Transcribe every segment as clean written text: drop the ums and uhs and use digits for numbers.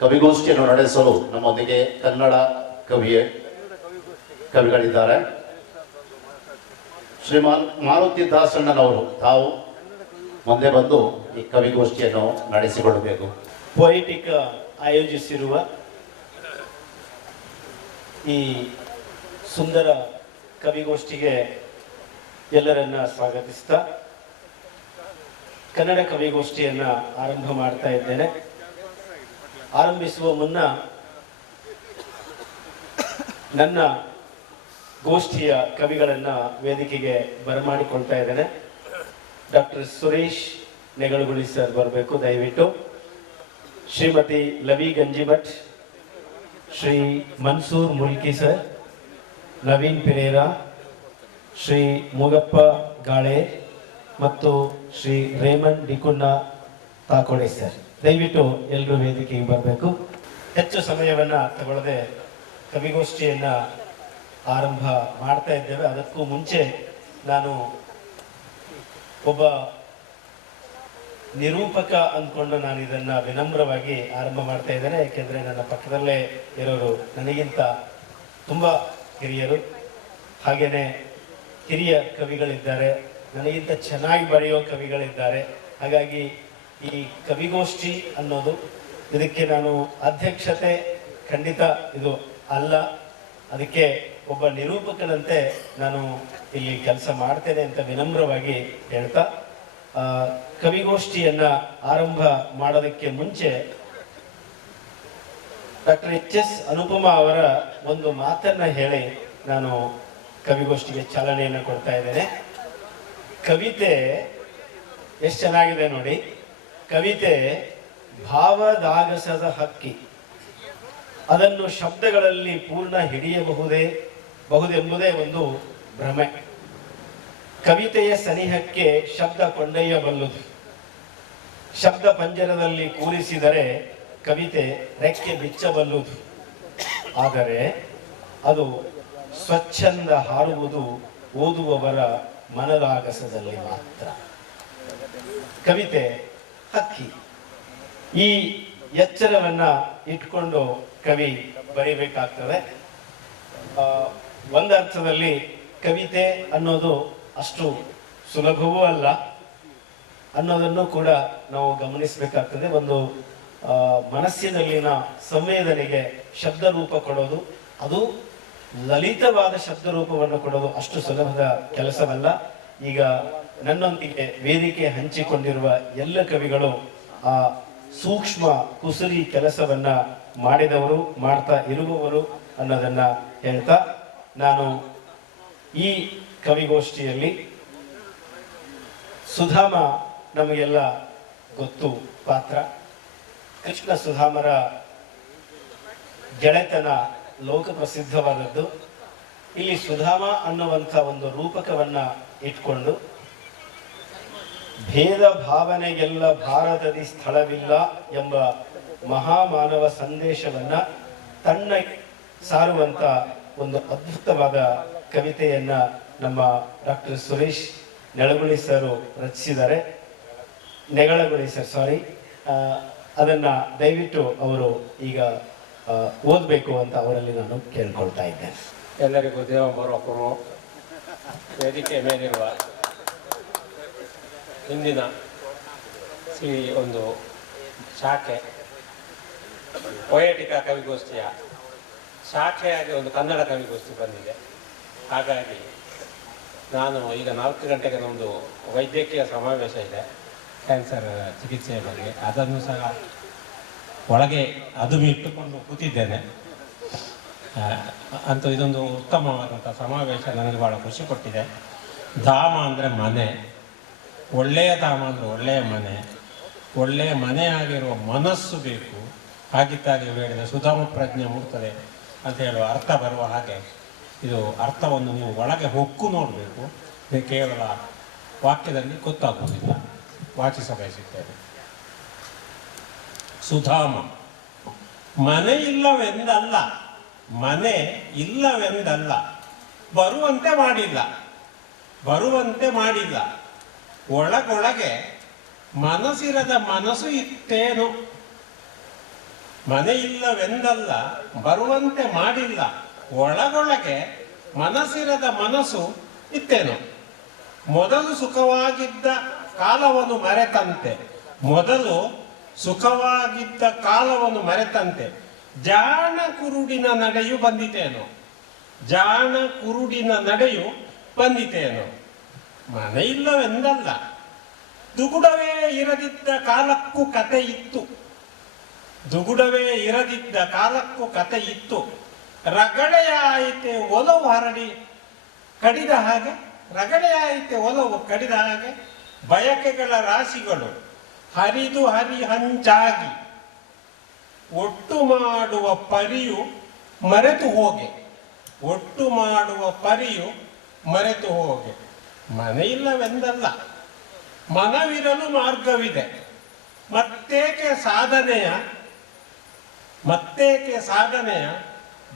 ಕವಿಗೋಷ್ಠಿಯನ್ನು ನಡೆಸಲು ನಮ್ಮೊಂದಿಗೆ ಕನ್ನಡ ಕವಿಗಳಿದ್ದಾರೆ. ಶ್ರೀಮಾನ್ ಮಾರುತಿ ದಾಸಣ್ಣನವರು ತಾವು ಮುಂದೆ ಬಂದು ಈ ಕವಿಗೋಷ್ಠಿಯನ್ನು ನಡೆಸಿಕೊಳ್ಳಬೇಕು. ಪೊಯಿಟಿಕ್ ಆಯೋಜಿಸಿರುವ ಈ ಸುಂದರ ಕವಿಗೋಷ್ಠಿಗೆ ಎಲ್ಲರನ್ನ ಸ್ವಾಗತಿಸ್ತಾ ಕನ್ನಡ ಕವಿಗೋಷ್ಠಿಯನ್ನು ಆರಂಭ ಮಾಡ್ತಾ ಇದ್ದೇನೆ. ಆರಂಭಿಸುವ ಮುನ್ನ ನನ್ನ ಗೋಷ್ಠಿಯ ಕವಿಗಳನ್ನು ವೇದಿಕೆಗೆ ಬರಮಾಡಿಕೊಳ್ತಾ ಇದ್ದೇನೆ. ಡಾಕ್ಟರ್ ಸುರೇಶ್ ನೆಗಳಗುಳಿ ಸರ್ ಬರಬೇಕು ದಯವಿಟ್ಟು. ಶ್ರೀಮತಿ ಲವಿ ಗಂಜಿಭಟ್, ಶ್ರೀ ಮನ್ಸೂರ್ ಮುಲ್ಕಿ ಸರ್, ನವೀನ್ ಪಿರೇರಾ, ಶ್ರೀ ಮೂಗಪ್ಪ ಗಾಳೆ ಮತ್ತು ಶ್ರೀ ರೇಮನ್ ಡಿಕುನ್ನ ತಾಕೋಡೆ ಸರ್ ದಯವಿಟ್ಟು ಎಲ್ಲರೂ ವೇದಿಕೆಗೆ ಬರಬೇಕು. ಹೆಚ್ಚು ಸಮಯವನ್ನು ತಗೊಳ್ಳದೆ ಕವಿಗೋಷ್ಠಿಯನ್ನು ಆರಂಭ ಮಾಡ್ತಾ ಇದ್ದೇವೆ. ಅದಕ್ಕೂ ಮುಂಚೆ ನಾನು ಒಬ್ಬ ನಿರೂಪಕ ಅಂದ್ಕೊಂಡು ನಾನು ಇದನ್ನು ವಿನಮ್ರವಾಗಿ ಆರಂಭ ಮಾಡ್ತಾ ಇದ್ದೇನೆ. ಯಾಕೆಂದರೆ ನನ್ನ ಪಕ್ಕದಲ್ಲೇ ಇರೋರು ನನಗಿಂತ ತುಂಬ ಹಿರಿಯರು, ಹಾಗೆಯೇ ಹಿರಿಯ ಕವಿಗಳಿದ್ದಾರೆ, ನನಗಿಂತ ಚೆನ್ನಾಗಿ ಬರೆಯೋ ಕವಿಗಳಿದ್ದಾರೆ. ಹಾಗಾಗಿ ಈ ಕವಿಗೋಷ್ಠಿ ಅನ್ನೋದು ಇದಕ್ಕೆ ನಾನು ಅಧ್ಯಕ್ಷತೆ ಖಂಡಿತ ಇದು ಅಲ್ಲ. ಅದಕ್ಕೆ ಒಬ್ಬ ನಿರೂಪಕನಂತೆ ನಾನು ಇಲ್ಲಿ ಕೆಲಸ ಮಾಡ್ತೇನೆ ಅಂತ ವಿನಮ್ರವಾಗಿ ಹೇಳ್ತಾ ಕವಿಗೋಷ್ಠಿಯನ್ನು ಆರಂಭ ಮಾಡೋದಕ್ಕೆ ಮುಂಚೆ ಡಾಕ್ಟರ್ ಎಚ್.ಎಸ್. ಅನುಪಮ ಅವರ ಒಂದು ಮಾತನ್ನ ಹೇಳಿ ನಾನು ಕವಿಗೋಷ್ಠಿಗೆ ಚಾಲನೆಯನ್ನು ಕೊಡ್ತಾ ಇದ್ದೇನೆ. ಕವಿತೆ ಎಷ್ಟು ಚೆನ್ನಾಗಿದೆ ನೋಡಿ. ಕವಿತೆ ಭಾವದಾಗಸದ ಹಕ್ಕಿ, ಅದನ್ನು ಶಬ್ದಗಳಲ್ಲಿ ಪೂರ್ಣ ಬಹುದೆಂಬುದೇ ಒಂದು ಭ್ರಮೆ. ಕವಿತೆಯ ಸನಿಹಕ್ಕೆ ಶಬ್ದ ಕೊಂಡೊಯ್ಯಬಲ್ಲುದು. ಶಬ್ದ ಪಂಜರದಲ್ಲಿ ಕೂರಿಸಿದರೆ ಕವಿತೆ ರೆಕ್ಕೆ ಬಿಚ್ಚಬಲ್ಲುದು. ಆದರೆ ಅದು ಸ್ವಚ್ಛಂದ ಹಾರುವುದು ಓದುವವರ ಮನದಾಗಸದಲ್ಲಿ ಮಾತ್ರ. ಕವಿತೆ ಹಕ್ಕಿ. ಈ ಎಚ್ಚರವನ್ನ ಇಟ್ಕೊಂಡು ಕವಿ ಬರೀಬೇಕಾಗ್ತದೆ. ಒಂದರ್ಥದಲ್ಲಿ ಕವಿತೆ ಅನ್ನೋದು ಅಷ್ಟು ಸುಲಭವೂ ಅಲ್ಲ ಅನ್ನೋದನ್ನು ಕೂಡ ನಾವು ಗಮನಿಸಬೇಕಾಗ್ತದೆ. ಒಂದು ಮನಸ್ಸಿನಲ್ಲಿನ ಸಂವೇದನೆಗೆ ಶಬ್ದ ರೂಪ ಕೊಡೋದು, ಅದು ಲಲಿತವಾದ ಶಬ್ದ ರೂಪವನ್ನು ಕೊಡೋದು ಅಷ್ಟು ಸುಲಭದ ಕೆಲಸವಲ್ಲ. ಈಗ ನನ್ನೊಂದಿಗೆ ವೇದಿಕೆ ಹಂಚಿಕೊಂಡಿರುವ ಎಲ್ಲ ಕವಿಗಳು ಆ ಸೂಕ್ಷ್ಮ ಕುಸುರಿ ಕೆಲಸವನ್ನ ಮಾಡಿದವರು, ಮಾಡ್ತಾ ಇರುವವರು ಅನ್ನೋದನ್ನ ಹೇಳ್ತಾ ನಾನು ಈ ಕವಿಗೋಷ್ಠಿಯಲ್ಲಿ ಸುಧಾಮ ನಮಗೆಲ್ಲ ಗೊತ್ತು ಪಾತ್ರ. ಕೃಷ್ಣ ಸುಧಾಮರ ಗೆಳೆತನ ಲೋಕ ಪ್ರಸಿದ್ಧವಾದದ್ದು. ಇಲ್ಲಿ ಸುಧಾಮ ಅನ್ನುವಂಥ ಒಂದು ರೂಪಕವನ್ನ ಇಟ್ಕೊಂಡು ಭೇದ ಭಾವನೆಗೆಲ್ಲ ಭಾರತದಿ ಸ್ಥಳವಿಲ್ಲ ಎಂಬ ಮಹಾಮಾನವ ಸಂದೇಶವನ್ನ ತನ್ನ ಸಾರುವಂತ ಒಂದು ಅದ್ಭುತವಾದ ಕವಿತೆಯನ್ನ ನಮ್ಮ ಡಾಕ್ಟರ್ ಸುರೇಶ್ ನೆಗಳಗುಳಿ ಸರ್ ರಚಿಸಿದ್ದಾರೆ. ನೆಗಳಗುಳಿ ಸರ್ ಅದನ್ನ ದಯವಿಟ್ಟು ಅವರು ಈಗ ಓದಬೇಕು ಅಂತ ಅವರಲ್ಲಿ ನಾನು ಕೇಳ್ಕೊಳ್ತಾ ಇದ್ದೇನೆ. ಎಲ್ಲರಿಗೂ ದೇವಬರೋಕರು, ವೇದಿಕೆ ಮೇಲಿರುವ ಇಂದಿನ ಒಂದು ಶಾಖೆ ಪೊಯೆಟಿಕ ಕವಿಗೋಷ್ಠಿಯ ಶಾಖೆಯಾಗಿ ಒಂದು ಕನ್ನಡ ಕವಿಗೋಷ್ಠಿ ಬಂದಿದೆ. ಹಾಗಾಗಿ ನಾನು ಈಗ 4 ಗಂಟೆಗೆ ಒಂದು ವೈದ್ಯಕೀಯ ಸಮಾವೇಶ ಇದೆ ಕ್ಯಾನ್ಸರ್ ಚಿಕಿತ್ಸೆಯ ಬಗ್ಗೆ, ಅದನ್ನು ಸಹ ಒಳಗೆ ಇಟ್ಟುಕೊಂಡು ಕೂತಿದ್ದೇನೆ. ಅಂತೂ ಇದೊಂದು ಉತ್ತಮವಾದಂಥ ಸಮಾವೇಶ ನನಗೆ ಭಾಳ ಖುಷಿ ಕೊಟ್ಟಿದೆ. ಧಾಮ ಅಂದರೆ ಮನೆ, ಒಳ್ಳೆಯ ಧಾಮ ಅಂದರೆ ಒಳ್ಳೆಯ ಮನೆ, ಒಳ್ಳೆಯ ಮನೆಯಾಗಿರುವ ಮನಸ್ಸು ಬೇಕು. ಹಾಗಿದ್ದಾಗಿ ಹೇಳಿದ ಸುಧಾಮ ಪ್ರಜ್ಞೆ ಮೂಡ್ತದೆ ಅಂತ ಹೇಳುವ ಅರ್ಥ ಬರುವ ಹಾಗೆ ಇದು ಅರ್ಥವನ್ನು ನೀವು ಒಳಗೆ ಹೊಕ್ಕು ನೋಡಬೇಕು. ಇದು ಕೇವಲ ವಾಕ್ಯದಲ್ಲಿ ಗೊತ್ತಾಗುವುದಿಲ್ಲ. ವಾಚಿಸ ಬಯಸುತ್ತೇನೆ. ಸುಧಾಮ ಮನೆ ಇಲ್ಲವೆಂದಲ್ಲ, ಮನೆ ಇಲ್ಲವೆಂದಲ್ಲ, ಬರುವಂತೆ ಮಾಡಿಲ್ಲ, ಒಳಗೊಳಗೆ ಮನಸ್ಸಿರದ ಮನಸ್ಸು ಇತ್ತೇನು. ಮನೆ ಇಲ್ಲವೆಂದಲ್ಲ, ಬರುವಂತೆ ಮಾಡಿಲ್ಲ. ಒಳಗೊಳಗೆ ಮನಸ್ಸಿರದ ಮನಸ್ಸು ಇತ್ತೇನೋ. ಮೊದಲು ಸುಖವಾಗಿದ್ದ ಕಾಲವನ್ನು ಮರೆತಂತೆ, ಮೊದಲು ಸುಖವಾಗಿದ್ದ ಕಾಲವನ್ನು ಮರೆತಂತೆ ಜಾಣ ಕುರುಡಿನ ನಡೆಯು ಬಂದಿತೇನೋ, ಜಾಣ ಕುರುಡಿನ ನಡೆಯು ಬಂದಿತೇನೋ. ಮನೆ ಇಲ್ಲವೆಂದಲ್ಲ, ದುಗುಡವೇ ಇರದಿದ್ದ ಕಾಲಕ್ಕೂ ಕತೆ ಇತ್ತು, ದುಗುಡವೇ ಇರದಿದ್ದ ಕಾಲಕ್ಕೂ ಕತೆ ಇತ್ತು. ರಗಳೆಯಾಯಿತೆ ಒಲವು ಹರಡಿ ಕಡಿದ ಹಾಗೆ, ರಗಳೆಯಾಯಿತೆ ಒಲವು ಕಡಿದ ಹಾಗೆ, ಬಯಕೆಗಳ ರಾಶಿಗಳು ಹರಿದು ಹಂಚಾಗಿ ಒಟ್ಟು ಮಾಡುವ ಪರಿಯು ಮರೆತು ಹೋಗೆ, ಒಟ್ಟು ಮಾಡುವ ಪರಿಯು ಮರೆತು ಹೋಗೆ. ಮನೆ ಇಲ್ಲವೆಂದಲ್ಲ, ಮನವಿರಲು ಮಾರ್ಗವಿದೆ. ಮತ್ತೇಕೆ ಸಾಧನೆಯ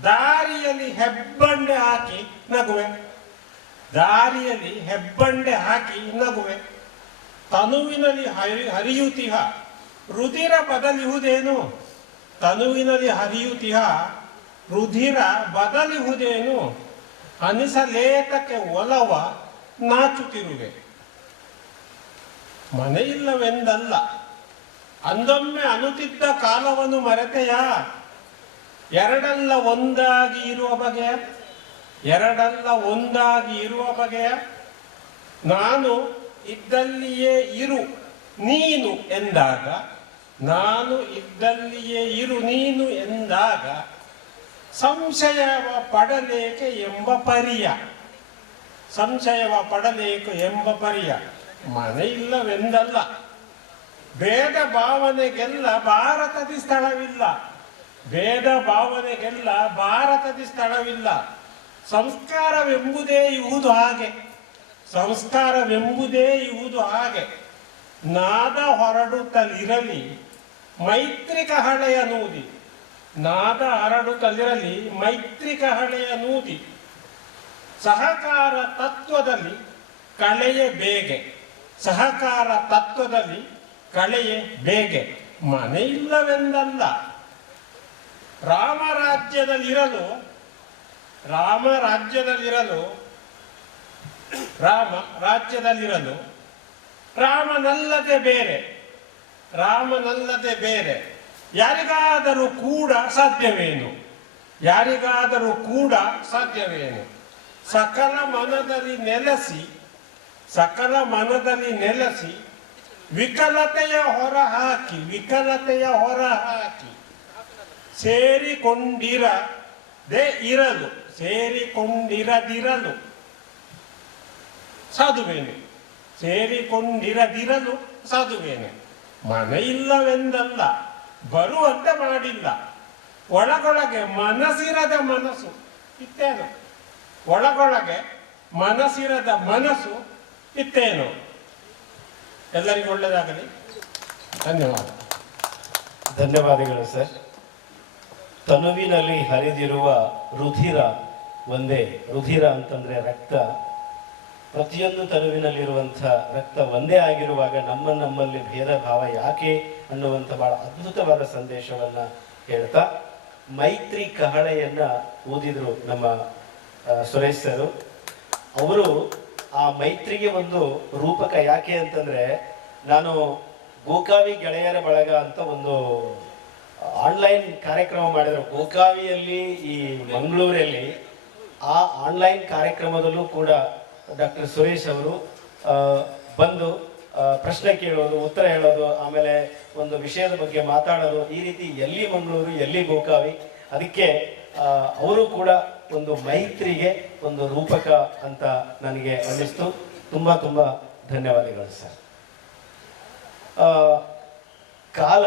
ದಾರಿಯಲ್ಲಿ ಹೆಬ್ಬಂಡೆ ಹಾಕಿ ನಗುವೆ, ದಾರಿಯಲ್ಲಿ ಹೆಬ್ಬಂಡೆ ಹಾಕಿ ನಗುವೆ. ತನುವಿನಲ್ಲಿ ಹರಿಯುತ್ತಿಹ ರುಧಿರ ಬದಲಿಹುದೇನು, ತನುವಿನಲ್ಲಿ ಹರಿಯುತ್ತಿಹ ರುಧಿರ ಬದಲಿಹುದೇನು. ಅನಿಸಲೇತಕ್ಕೆ ಒಲವ ನಾಚುತ್ತಿರುವೆ. ಮನೆಯಿಲ್ಲವೆಂದಲ್ಲ, ಅಂದೊಮ್ಮೆ ಅನುತಿದ್ದ ಕಾಲವನ್ನು ಮರೆತೆಯ. ಎರಡಲ್ಲ ಒಂದಾಗಿ ಇರುವ ಬಗೆಯ, ಎರಡಲ್ಲ ಒಂದಾಗಿ ಇರುವ ಬಗೆಯ. ನಾನು ಇದ್ದಲ್ಲಿಯೇ ಇರು ನೀನು ಎಂದಾಗ, ನಾನು ಇದ್ದಲ್ಲಿಯೇ ಇರು ನೀನು ಎಂದಾಗ ಸಂಶಯವ ಪಡಲೇಕೆ ಎಂಬ ಪರಿಯ, ಸಂಶಯವ ಪಡಲೇಕೆ ಎಂಬ ಪರಿಯ. ಮನೆ ಇಲ್ಲವೆಂದಲ್ಲ, ಭೇದ ಭಾವನೆಗೆಲ್ಲ ಭಾರತದಿ ಸ್ಥಳವಿಲ್ಲ, ಭೇದ ಭಾವನೆಗೆಲ್ಲ ಭಾರತದಿ ಸ್ಥಳವಿಲ್ಲ. ಸಂಸ್ಕಾರವೆಂಬುದೇ ಇಹುದು ಹಾಗೆ, ಸಂಸ್ಕಾರವೆಂಬುದೇ ಇಹುದು ಹಾಗೆ. ನಾದ ಹೊರಡುತ್ತಲಿರಲಿ ಮೈತ್ರಿಕ ಹಳೆಯ ನೂದಿ, ನಾದ ಹರಡುತ್ತಲಿರಲಿ ಮೈತ್ರಿಕ ಹಳೆಯ ನೂದಿ. ಸಹಕಾರ ತತ್ವದಲ್ಲಿ ಕಳೆಯ ಬೇಗೆ, ಸಹಕಾರ ತತ್ವದಲ್ಲಿ ಕಳೆಯ ಬೇಗೆ. ಮನೆ ಇಲ್ಲವೆಂದಲ್ಲ, ರಾಮರಾಜ್ಯದಲ್ಲಿರಲು ರಾಮನಲ್ಲದೆ ಬೇರೆ, ರಾಮನಲ್ಲದೆ ಬೇರೆ ಯಾರಿಗಾದರೂ ಕೂಡ ಸಾಧ್ಯವೇನು, ಯಾರಿಗಾದರೂ ಕೂಡ ಸಾಧ್ಯವೇನು. ಸಕಲ ಮನದಲ್ಲಿ ನೆಲೆಸಿ, ಸಕಲ ಮನದಲ್ಲಿ ನೆಲೆಸಿ ವಿಕಲತೆಯ ಹೊರ ಹಾಕಿ, ವಿಕಲತೆಯ ಹೊರ ಹಾಕಿ ಸೇರಿಕೊಂಡಿರದೆ ಇರಲು, ಸೇರಿಕೊಂಡಿರದಿರಲು ಸಾಧುವೇನು, ಸೇರಿಕೊಂಡಿರದಿರಲು ಸಾಧುವೇನು. ಮನೆ ಇಲ್ಲವೆಂದಲ್ಲ, ಬರುವಂತೆ ಮಾಡಿಲ್ಲ. ಒಳಗೊಳಗೆ ಮನಸ್ಸಿರದ ಮನಸ್ಸು ಇತ್ತೇನು, ಒಳಗೊಳಗೆ ಮನಸ್ಸಿರದ ಮನಸ್ಸು ಇತ್ತೇನು. ಎಲ್ಲರಿಗೂ ಒಳ್ಳೆಯದಾಗಲಿ. ಧನ್ಯವಾದ. ಧನ್ಯವಾದಗಳು ಸರ್. ತನುವಿನಲ್ಲಿ ಹರಿದಿರುವ ರುಧಿರ ಒಂದೇ, ರುಧಿರ ಅಂತಂದ್ರೆ ರಕ್ತ. ಪ್ರತಿಯೊಂದು ತನುವಿನಲ್ಲಿರುವಂಥ ರಕ್ತ ಒಂದೇ ಆಗಿರುವಾಗ ನಮ್ಮಲ್ಲಿ ಭೇದ ಭಾವ ಯಾಕೆ ಅನ್ನುವಂಥ ಬಹಳ ಅದ್ಭುತವಾದ ಸಂದೇಶವನ್ನ ಹೇಳ್ತಾ ಮೈತ್ರಿ ಕಹಳೆಯನ್ನ ಊದಿದ್ರು ನಮ್ಮ ಸುರೇಶ್ ಸರ್. ಅವರು ಆ ಮೈತ್ರಿಗೆ ಒಂದು ರೂಪಕ ಯಾಕೆ ಅಂತಂದ್ರೆ, ನಾನು ಗೋಕಾವಿ ಗೆಳೆಯರ ಬಳಗ ಅಂತ ಒಂದು ಆನ್ಲೈನ್ ಕಾರ್ಯಕ್ರಮ ಮಾಡಿದ್ರು ಗೋಕಾವಿಯಲ್ಲಿ, ಈ ಮಂಗಳೂರಲ್ಲಿ. ಆ ಆನ್ಲೈನ್ ಕಾರ್ಯಕ್ರಮದಲ್ಲೂ ಕೂಡ ಡಾಕ್ಟರ್ ಸುರೇಶ್ ಅವರು ಬಂದು ಪ್ರಶ್ನೆ ಕೇಳೋದು, ಉತ್ತರ ಹೇಳೋದು, ಆಮೇಲೆ ಒಂದು ವಿಷಯದ ಬಗ್ಗೆ ಮಾತಾಡೋದು, ಈ ರೀತಿ ಎಲ್ಲಿ ಮಂಗಳೂರು ಎಲ್ಲಿ ಗೋಕಾವಿ. ಅದಕ್ಕೆ ಅವರು ಕೂಡ ಒಂದು ಮೈತ್ರಿಗೆ ಒಂದು ರೂಪಕ ಅಂತ ನನಗೆ ಅನ್ನಿಸ್ತು. ತುಂಬ ತುಂಬ ಧನ್ಯವಾದಗಳು ಸರ್. ಕಾಲ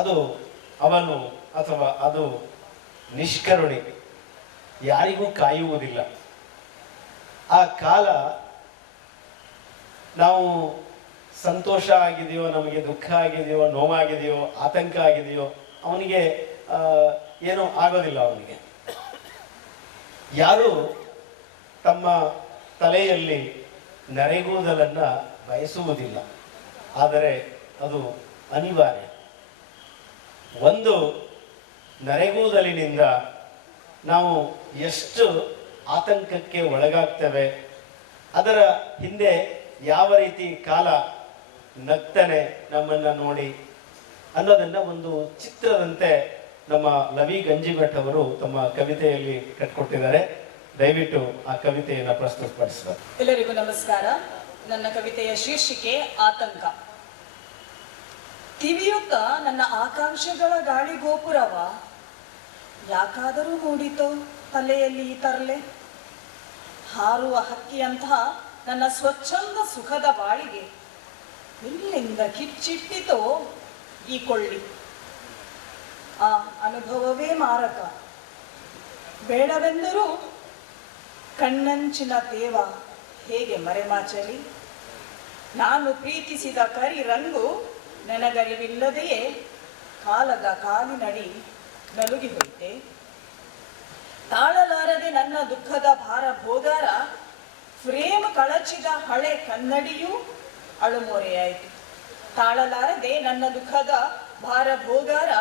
ಅದು ಅವನು ಅಥವಾ ಅದು ನಿಷ್ಕರುಣಿ, ಯಾರಿಗೂ ಕಾಯುವುದಿಲ್ಲ. ಆ ಕಾಲ ನಾವು ಸಂತೋಷ ಆಗಿದೆಯೋ, ನಮಗೆ ದುಃಖ ಆಗಿದೆಯೋ, ನೋವಾಗಿದೆಯೋ, ಆತಂಕ ಆಗಿದೆಯೋ, ಅವನಿಗೆ ಏನೂ ಆಗೋದಿಲ್ಲ. ಅವನಿಗೆ ಯಾರು ತಮ್ಮ ತಲೆಯಲ್ಲಿ ನರೆಗೂದಲನ್ನು ಬಯಸುವುದಿಲ್ಲ, ಆದರೆ ಅದು ಅನಿವಾರ್ಯ. ಒಂದು ನರೆಗೂದಲಿನಿಂದ ನಾವು ಎಷ್ಟು ಆತಂಕಕ್ಕೆ ಒಳಗಾಗ್ತೇವೆ, ಅದರ ಹಿಂದೆ ಯಾವ ರೀತಿ ಕಾಲ ನಗ್ತಾನೆ ನಮ್ಮನ್ನು ನೋಡಿ ಅನ್ನೋದನ್ನು ಒಂದು ಚಿತ್ರದಂತೆ ನಮ್ಮ ಲವಿ ಗಂಜಿಭಟ್ ಅವರು ತಮ್ಮ ಕವಿತೆಯಲ್ಲಿ ಕಟ್ಕೊಟ್ಟಿದ್ದಾರೆ. ದಯವಿಟ್ಟು ಆ ಕವಿತೆಯನ್ನು ಪ್ರಸ್ತುತಪಡಿಸಿದ್ದಾರೆ. ಎಲ್ಲರಿಗೂ ನಮಸ್ಕಾರ. ನನ್ನ ಕವಿತೆಯ ಶೀರ್ಷಿಕೆ ಆತಂಕ. ತಿವಿಯುತ್ತ ನನ್ನ ಆಕಾಂಕ್ಷೆಗಳ ಗಾಳಿಗೋಪುರವ ಯಾಕಾದರೂ ಮೂಡಿತೋ ತಲೆಯಲ್ಲಿ ತರಲೆ. ಹಾರುವ ಹಕ್ಕಿಯಂತಹ ನನ್ನ ಸ್ವಚ್ಛಂದ ಸುಖದ ಬಾಳಿಗೆ ಎಲ್ಲಿಂದ ಕಿಚ್ಚಿಟ್ಟಿತೋ ಈ ಕೊಳ್ಳಿ. ಆ ಅನುಭವವೇ ಮಾರಕ. ಬೇಡವೆಂದರೂ ಕಣ್ಣಂಚಿನ ತೇವ ಹೇಗೆ ಮರೆಮಾಚಲಿ. ನಾನು ಪ್ರೀತಿಸಿದ ಕರಿ ರಂಗು ನನಗರಿವಿಲ್ಲದೆಯೇ ಕಾಲದ ಕಾಲಿನಡಿ ನಲುಗಿ ಹೋಯಿತೆ. ತಾಳಲಾರದೆ ನನ್ನ ದುಃಖದ ಭಾರ ಭೋಗಾರ ಫ್ರೇಮ್ ಕಳಚಿದ ಹಳೆ ಕನ್ನಡಿಯೂ ಅಳುಮೊರೆಯಾಯಿತು. ತಾಳಲಾರದೆ ನನ್ನ ದುಃಖದ ಭಾರ ಭೋಗಾರ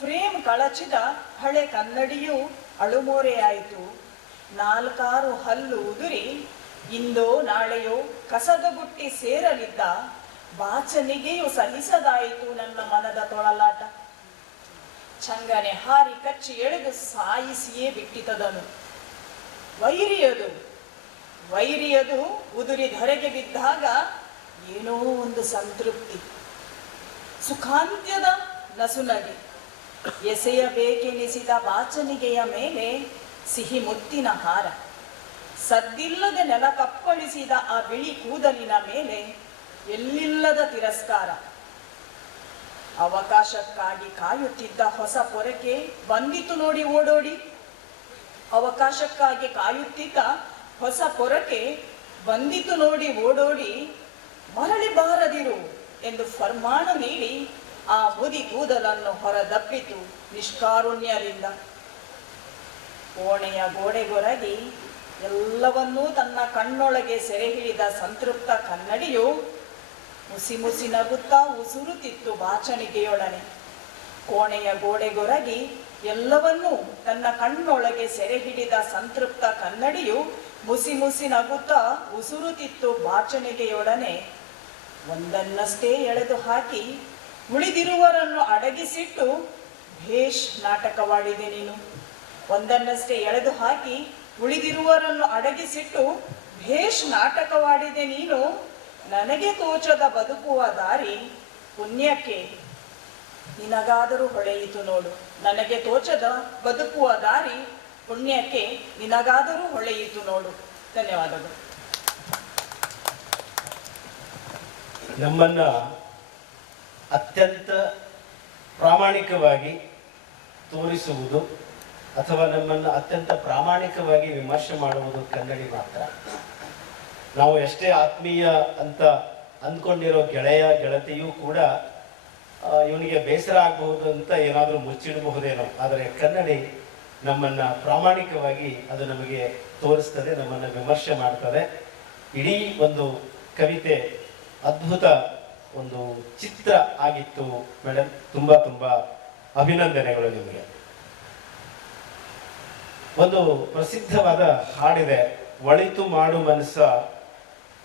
ಫ್ರೇಮ್ ಕಳಚಿದ ಹಳೆ ಕನ್ನಡಿಯೂ ಅಳುಮೊರೆಯಾಯಿತು. ನಾಲ್ಕಾರು ಹಲ್ಲು ಉದುರಿ ಇಂದೋ ನಾಳೆಯೋ ಕಸದ ಬುಟ್ಟಿ ಸೇರಲಿದ್ದ ವಾಚನಿಗೆಯೂ ಸಹಿಸದಾಯಿತು ನನ್ನ ಮನದ ತೊಳಲಾಟ. ಚಂಗನೆ ಹಾರಿ ಕಚ್ಚಿ ಎಳೆದು ಸಾಯಿಸಿಯೇ ಬಿಟ್ಟಿತದನು. ವೈರಿಯದು ಉದುರಿ ಧರೆಗೆ ಬಿದ್ದಾಗ ಏನೋ ಒಂದು ಸಂತೃಪ್ತಿ, ಸುಖಾಂತ್ಯದ ನಸುನಗೆ. ಎಸೆಯಬೇಕೆನಿಸಿದ ವಾಚನಿಗೆಯ ಮೇಲೆ ಸಿಹಿ ಮುತ್ತಿನ ಹಾರ, ಸದ್ದಿಲ್ಲದೆ ನೆಲ ಕಪ್ಪಳಿಸಿದ ಆ ಬಿಳಿ ಕೂದಲಿನ ಮೇಲೆ ಎಲ್ಲಿಲ್ಲದ ತಿರಸ್ಕಾರ. ಅವಕಾಶಕ್ಕಾಗಿ ಕಾಯುತ್ತಿದ್ದ ಹೊಸ ಪೊರಕೆ ಬಂದಿತು ನೋಡಿ ಓಡೋಡಿ. ಅವಕಾಶಕ್ಕಾಗಿ ಕಾಯುತ್ತಿದ್ದ ಹೊಸ ಪೊರಕೆ ಬಂದಿತು ನೋಡಿ ಓಡೋಡಿ. ಮರಳಿ ಬಾರದಿರು ಎಂದು ಫರ್ಮಾನು ನೀಡಿ ಆ ಮುದಿ ಕೂದಲನ್ನು ಹೊರದಬ್ಬಿತು ನಿಷ್ಕಾರುಣ್ಯದಿಂದ. ಕೋಣೆಯ ಗೋಡೆಗೊರಗಿ ಎಲ್ಲವನ್ನೂ ತನ್ನ ಕಣ್ಣೊಳಗೆ ಸೆರೆ ಹಿಡಿದ ಸಂತೃಪ್ತ ಕನ್ನಡಿಯು ಮುಸಿ ಮುಸಿ ನಗುತ್ತಾ ಉಸುರುತ್ತಿತ್ತು ವಾಚನಿಗೆಯೊಡನೆ. ಕೋಣೆಯ ಗೋಡೆಗೊರಗಿ ಎಲ್ಲವನ್ನೂ ತನ್ನ ಕಣ್ಣೊಳಗೆ ಸೆರೆ ಹಿಡಿದ ಸಂತೃಪ್ತ ಕನ್ನಡಿಯು ಮುಸಿ ಮುಸಿ ನಗುತ್ತಾ ಉಸುರುತ್ತಿತ್ತು ವಾಚನಿಗೆಯೊಡನೆ. ಒಂದನ್ನಷ್ಟೇ ಎಳೆದು ಹಾಕಿ ಉಳಿದಿರುವರನ್ನು ಅಡಗಿಸಿಟ್ಟು ಭೇಷ್ ನಾಟಕವಾಡಿದೆ ನೀನು. ಒಂದನ್ನಷ್ಟೇ ಎಳೆದು ಹಾಕಿ ಉಳಿದಿರುವರನ್ನು ಅಡಗಿಸಿಟ್ಟು ಭೇಷ್ ನಾಟಕವಾಡಿದೆ ನೀನು. ನನಗೆ ತೋಚದ ಬದುಕುವ ದಾರಿ ಪುಣ್ಯಕ್ಕೆ ನಿನಗಾದರೂ ಹೊಳೆಯಿತು ನೋಡು. ನನಗೆ ತೋಚದ ಬದುಕುವ ದಾರಿ ಪುಣ್ಯಕ್ಕೆ ನಿನಗಾದರೂ ಹೊಳೆಯಿತು ನೋಡು. ಧನ್ಯವಾದಗಳು. ನಮ್ಮನ್ನ ಅತ್ಯಂತ ಪ್ರಾಮಾಣಿಕವಾಗಿ ತೋರಿಸುವುದು ಅಥವಾ ನಮ್ಮನ್ನು ಅತ್ಯಂತ ಪ್ರಾಮಾಣಿಕವಾಗಿ ವಿಮರ್ಶೆ ಮಾಡುವುದು ಕನ್ನಡಿ ಮಾತ್ರ. ನಾವು ಎಷ್ಟೇ ಆತ್ಮೀಯ ಅಂತ ಅಂದ್ಕೊಂಡಿರೋ ಗೆಳೆಯ ಗೆಳತಿಯೂ ಕೂಡ ಇವನಿಗೆ ಬೇಸರ ಆಗಬಹುದು ಅಂತ ಏನಾದರೂ ಮುಚ್ಚಿಡಬಹುದೇನೋ, ಆದರೆ ಕನ್ನಡಿ ನಮ್ಮನ್ನು ಪ್ರಾಮಾಣಿಕವಾಗಿ ಅದು ನಮಗೆ ತೋರಿಸ್ತದೆ, ನಮ್ಮನ್ನು ವಿಮರ್ಶೆ ಮಾಡ್ತದೆ. ಇಡೀ ಒಂದು ಕವಿತೆ ಅದ್ಭುತ ಒಂದು ಚಿತ್ರ ಆಗಿತ್ತು ಮೇಡಮ್. ತುಂಬ ತುಂಬ ಅಭಿನಂದನೆಗಳು ನಿಮಗೆ. ಒಂದು ಪ್ರಸಿದ್ಧವಾದ ಹಾಡಿದೆ, ಒಳಿತು ಮಾಡು ಮನಸ್ಸ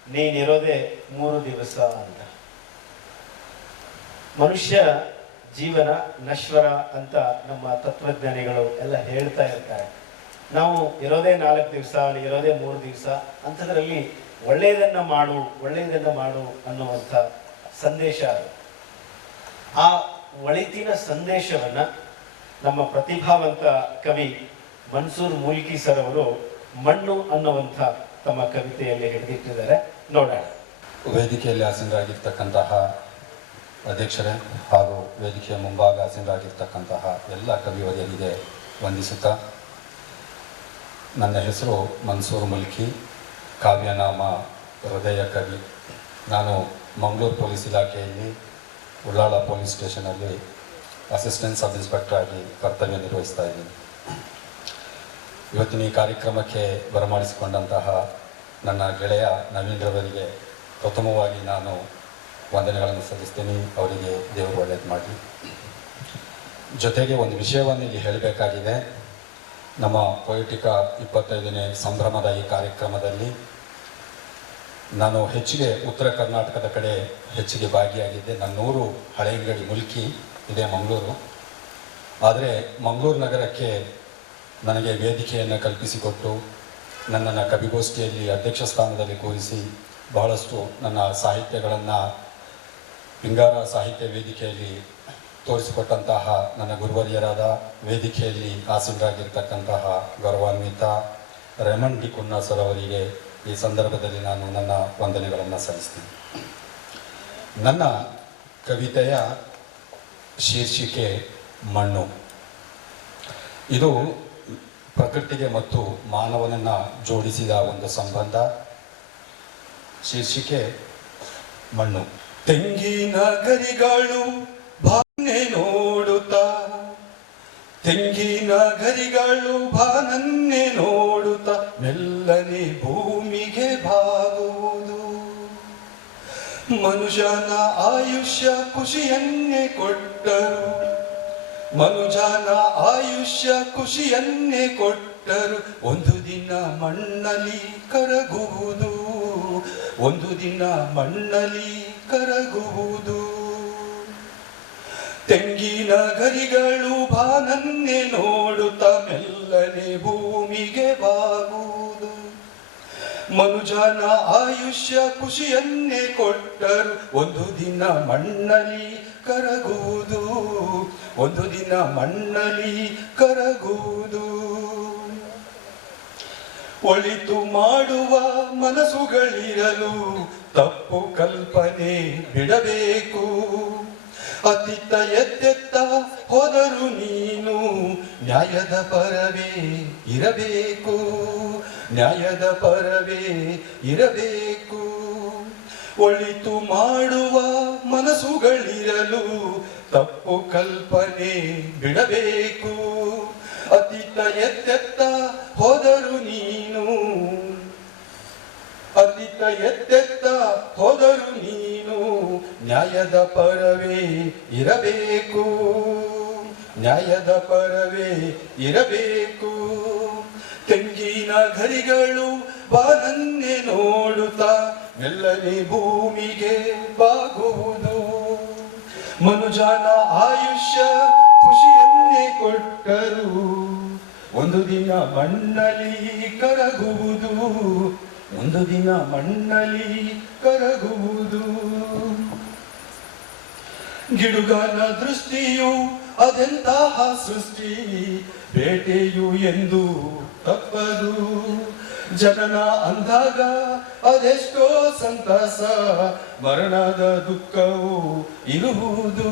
ನೀನಿರೋದೆ 3 ದಿವಸ ಅಂತ. ಮನುಷ್ಯ ಜೀವನ ನಶ್ವರ ಅಂತ ನಮ್ಮ ತತ್ವಜ್ಞಾನಿಗಳು ಎಲ್ಲ ಹೇಳ್ತಾ ಇರ್ತಾರೆ. ನಾವು ಇರೋದೇ 4 ದಿವಸ, ಇರೋದೇ 3 ದಿವಸ ಅಂಥದ್ರಲ್ಲಿ ಒಳ್ಳೆಯದನ್ನು ಮಾಡು ಅನ್ನುವಂಥ ಸಂದೇಶ ಅದು. ಆ ಒಳಿತಿನ ಸಂದೇಶವನ್ನು ನಮ್ಮ ಪ್ರತಿಭಾವಂತ ಕವಿ ಮನ್ಸೂರ್ ಮೂಲ್ಕಿ ಸರ್ ಅವರು ಮಣ್ಣು ಅನ್ನುವಂಥ ತಮ್ಮ ಕವಿತೆಯಲ್ಲಿ ಹಿಡಿದಿಟ್ಟಿದ್ದಾರೆ. ನೋಡೋಣ. ವೇದಿಕೆಯಲ್ಲಿ ಆಸೀನರಾಗಿರ್ತಕ್ಕಂತಹ ಅಧ್ಯಕ್ಷರೇ ಹಾಗೂ ವೇದಿಕೆಯ ಮುಂಭಾಗ ಆಸೀನರಾಗಿರ್ತಕ್ಕಂತಹ ಎಲ್ಲ ಕವಿವರಿಯರಿಗೆ ವಂದಿಸುತ್ತಾ, ನನ್ನ ಹೆಸರು ಮನ್ಸೂರ್ ಮುಲ್ಕಿ, ಕಾವ್ಯನಾಮ ಹೃದಯ ಕವಿ. ನಾನು ಮಂಗಳೂರು ಪೊಲೀಸ್ ಇಲಾಖೆಯಲ್ಲಿ ಉಳ್ಳಾಳ ಪೊಲೀಸ್ ಸ್ಟೇಷನಲ್ಲಿ ಅಸಿಸ್ಟೆಂಟ್ ಸಬ್ ಇನ್ಸ್ಪೆಕ್ಟರ್ ಆಗಿ ಕರ್ತವ್ಯ ನಿರ್ವಹಿಸ್ತಾ ಇದ್ದೀನಿ. ಇವತ್ತಿನ ಈ ಕಾರ್ಯಕ್ರಮಕ್ಕೆ ಬರಮಾಡಿಸಿಕೊಂಡಂತಹ ನನ್ನ ಗೆಳೆಯ ನವೀನ್ರವರಿಗೆ ಪ್ರಥಮವಾಗಿ ನಾನು ವಂದನೆಗಳನ್ನು ಸಲ್ಲಿಸ್ತೀನಿ. ಅವರಿಗೆ ದೇವರು ಒಳ್ಳೆಯದು ಮಾಡಲಿ. ಜೊತೆಗೆ ಒಂದು ವಿಷಯವನ್ನು ಇಲ್ಲಿ ಹೇಳಬೇಕಾಗಿದೆ. ನಮ್ಮ ಪೊಯಿಟಿಕಾ 25ನೇ ಸಂಭ್ರಮದ ಈ ಕಾರ್ಯಕ್ರಮದಲ್ಲಿ ನಾನು ಹೆಚ್ಚಿಗೆ ಉತ್ತರ ಕರ್ನಾಟಕದ ಕಡೆ ಹೆಚ್ಚಿಗೆ ಭಾಗಿಯಾಗಿದ್ದೆ. ನನ್ನೂರು ಹಳೆಯಂಗಡಿ ಮುಲ್ಕಿ ಇದೆ ಮಂಗಳೂರು. ಆದರೆ ಮಂಗಳೂರು ನಗರಕ್ಕೆ ನನಗೆ ವೇದಿಕೆಯನ್ನು ಕಲ್ಪಿಸಿಕೊಟ್ಟು ನನ್ನನ್ನು ಕವಿಗೋಷ್ಠಿಯಲ್ಲಿ ಅಧ್ಯಕ್ಷ ಸ್ಥಾನದಲ್ಲಿ ಕೂರಿಸಿ ಬಹಳಷ್ಟು ನನ್ನ ಸಾಹಿತ್ಯಗಳನ್ನು ಪಿಂಗಾರ ಸಾಹಿತ್ಯ ವೇದಿಕೆಯಲ್ಲಿ ತೋರಿಸಿಕೊಟ್ಟಂತಹ ನನ್ನ ಗುರುವರಿಯರಾದ ವೇದಿಕೆಯಲ್ಲಿ ಆಸೀನರಾಗಿರ್ತಕ್ಕಂತಹ ಗೌರವಾನ್ವಿತ ರೆಮನ್ ಡಿ ಕುನ್ನಾ ಸರ್ ಅವರಿಗೆ ಈ ಸಂದರ್ಭದಲ್ಲಿ ನಾನು ನನ್ನ ವಂದನೆಗಳನ್ನು ಸಲ್ಲಿಸ್ತೀನಿ. ನನ್ನ ಕವಿತೆಯ ಶೀರ್ಷಿಕೆ ಮಣ್ಣು. ಇದು ಪ್ರಕೃತಿಗೆ ಮತ್ತು ಮಾನವನನ್ನು ಜೋಡಿಸಿದ ಒಂದು ಸಂಬಂಧ. ಶೀರ್ಷಿಕೆ ಮಣ್ಣು. ತೆಂಗಿನ ಗರಿಗಳು ಬಾನೆ ನೋಡುತ್ತಾ, ತೆಂಗಿನ ಗರಿಗಳು ಬಾನನ್ನೇ ನೋಡುತ್ತಾ ಮೆಲ್ಲನೆ ಭೂಮಿಗೆ ಬಾಗುವುದು. ಮನುಷ್ಯನ ಆಯುಷ್ಯ ಖುಷಿಯನ್ನೇ ಕೊಟ್ಟರು, ಮನುಜನ ಆಯುಷ್ಯ ಖುಷಿಯನ್ನೇ ಕೊಟ್ಟರು. ಒಂದು ದಿನ ಮಣ್ಣಲ್ಲಿ ಕರಗುವುದು, ಒಂದು ದಿನ ಮಣ್ಣಲ್ಲಿ ಕರಗುವುದು. ತೆಂಗಿನ ಗರಿಗಳು ಬಾನನ್ನೇ ನೋಡುತ್ತಾ ಮೆಲ್ಲನೆ ಭೂಮಿಗೆ ಬಾಗುವುದು. ಮನುಜನ ಆಯುಷ್ಯ ಖುಷಿಯನ್ನೇ ಕೊಟ್ಟರು, ಒಂದು ದಿನ ಮಣ್ಣಲ್ಲಿ ಕರಗುವುದು, ಒಂದು ದಿನ ಮಣ್ಣಲ್ಲಿ ಕರಗುವುದು. ಒಳಿತು ಮಾಡುವ ಮನಸ್ಸುಗಳಿರಲು ತಪ್ಪು ಕಲ್ಪನೆ ಬಿಡಬೇಕು. ಅತಿತ್ತ ಎತ್ತೆತ್ತ ಹೋದರು ನೀನು ನ್ಯಾಯದ ಪರವೇ ಇರಬೇಕು, ನ್ಯಾಯದ ಪರವೇ ಇರಬೇಕು. ಒಳಿತು ಮಾಡುವ ಮನಸ್ಸುಗಳಿರಲು ತಪ್ಪು ಕಲ್ಪನೆ ಬಿಡಬೇಕು. ಅತಿತ್ತ ಎತ್ತೆತ್ತ ಹೋದರು ನೀನು, ಅತಿತ್ತ ಎತ್ತೆತ್ತ ಹೋದರು ನೀನು ನ್ಯಾಯದ ಪರವೇ ಇರಬೇಕು, ನ್ಯಾಯದ ಪರವೇ ಇರಬೇಕು. ತೆಂಗಿನ ಗರಿಗಳು ಬಾನನ್ನೇ ನೋಡುತ್ತಾ ಮೆಲ್ಲನೆ ಭೂಮಿಗೆ ಬಾಗುವುದು. ಮನುಜನ ಆಯುಷ್ಯ ಖುಷಿಯನ್ನೇ ಕೊಟ್ಟರು, ಒಂದು ದಿನ ಮಣ್ಣಲ್ಲಿ ಕರಗುವುದು, ಒಂದು ದಿನ ಮಣ್ಣಲ್ಲಿ ಕರಗುವುದು. ಗಿಡುಗನ ದೃಷ್ಟಿಯು ಅದೆಂತಹ ಸೃಷ್ಟಿ, ಬೇಟೆಯು ಎಂದು ತಪ್ಪದು. ಜನನ ಅಂದಾಗ ಅದೆಷ್ಟೋ ಸಂತಸ, ಮರಣದ ದುಃಖವು ಇರುವುದು,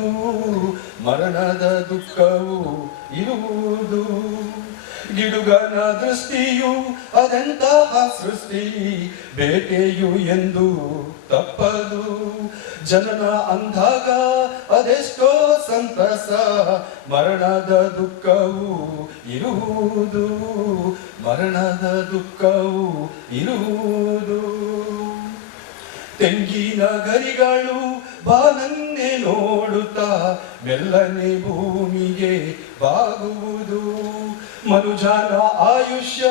ಮರಣದ ದುಃಖವು ಇರುವುದು. ಗಿಡುಗನ ದೃಷ್ಟಿಯು ಅದೆಂತಹ ಸೃಷ್ಟಿ, ಬೇಟೆಯು ಎಂದು ತಪ್ಪದು. ಜನನ ಅಂದಾಗ ಅದೆಷ್ಟೋ ಸಂತಸ, ಮರಣದ ದುಃಖವು ಇರುವುದು, ಮರಣದ ದುಃಖವು ಇರುವುದು. ತೆಂಗಿನ ಗರಿಗಳು ಬಾನನ್ನೇ ನೋಡುತ್ತಾ ಮೆಲ್ಲನೆ ಭೂಮಿಗೆ ಬಾಗುವುದು. ಮನುಜನ ಆಯುಷ್ಯ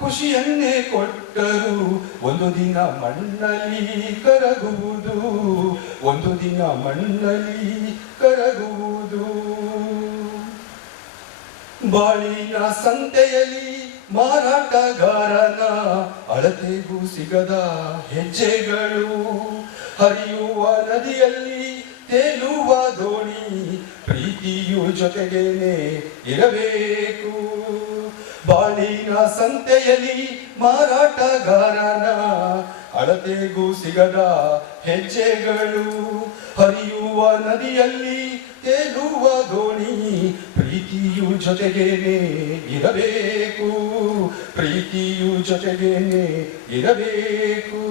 ಖುಷಿಯನ್ನೇ ಕೊಟ್ಟರು, ಒಂದು ದಿನ ಮಣ್ಣಲ್ಲಿ ಕರಗುವುದು, ಒಂದು ದಿನ ಮಣ್ಣಲ್ಲಿ ಕರಗುವುದು. ಬಾಳಿನ ಸಂತೆಯಲ್ಲಿ ಮಾರಾಟಗಾರನ ಅಳತೆಗೂ ಸಿಗದ ಹೆಜ್ಜೆಗಳು, ಹರಿಯುವ ನದಿಯಲ್ಲಿ ತೇಲುವ ದೋಣಿ, ಪ್ರೀತಿಯು ಜೊತೆಗೇನೆ ಇರಬೇಕು. ಬಾಳಿನ ಸಂತೆಯಲ್ಲಿ ಮಾರಾಟಗಾರನ ಅಳತೆಗೂ ಸಿಗದ ಹೆಜ್ಜೆಗಳು, ಹರಿಯುವ ನದಿಯಲ್ಲಿ ತೇಲುವ ದೋಣಿ, ಪ್ರೀತಿಯು ಜೊತೆಗೇನೆ ಇರಬೇಕು, ಪ್ರೀತಿಯು ಜೊತೆಗೇನೆ ಇರಬೇಕು.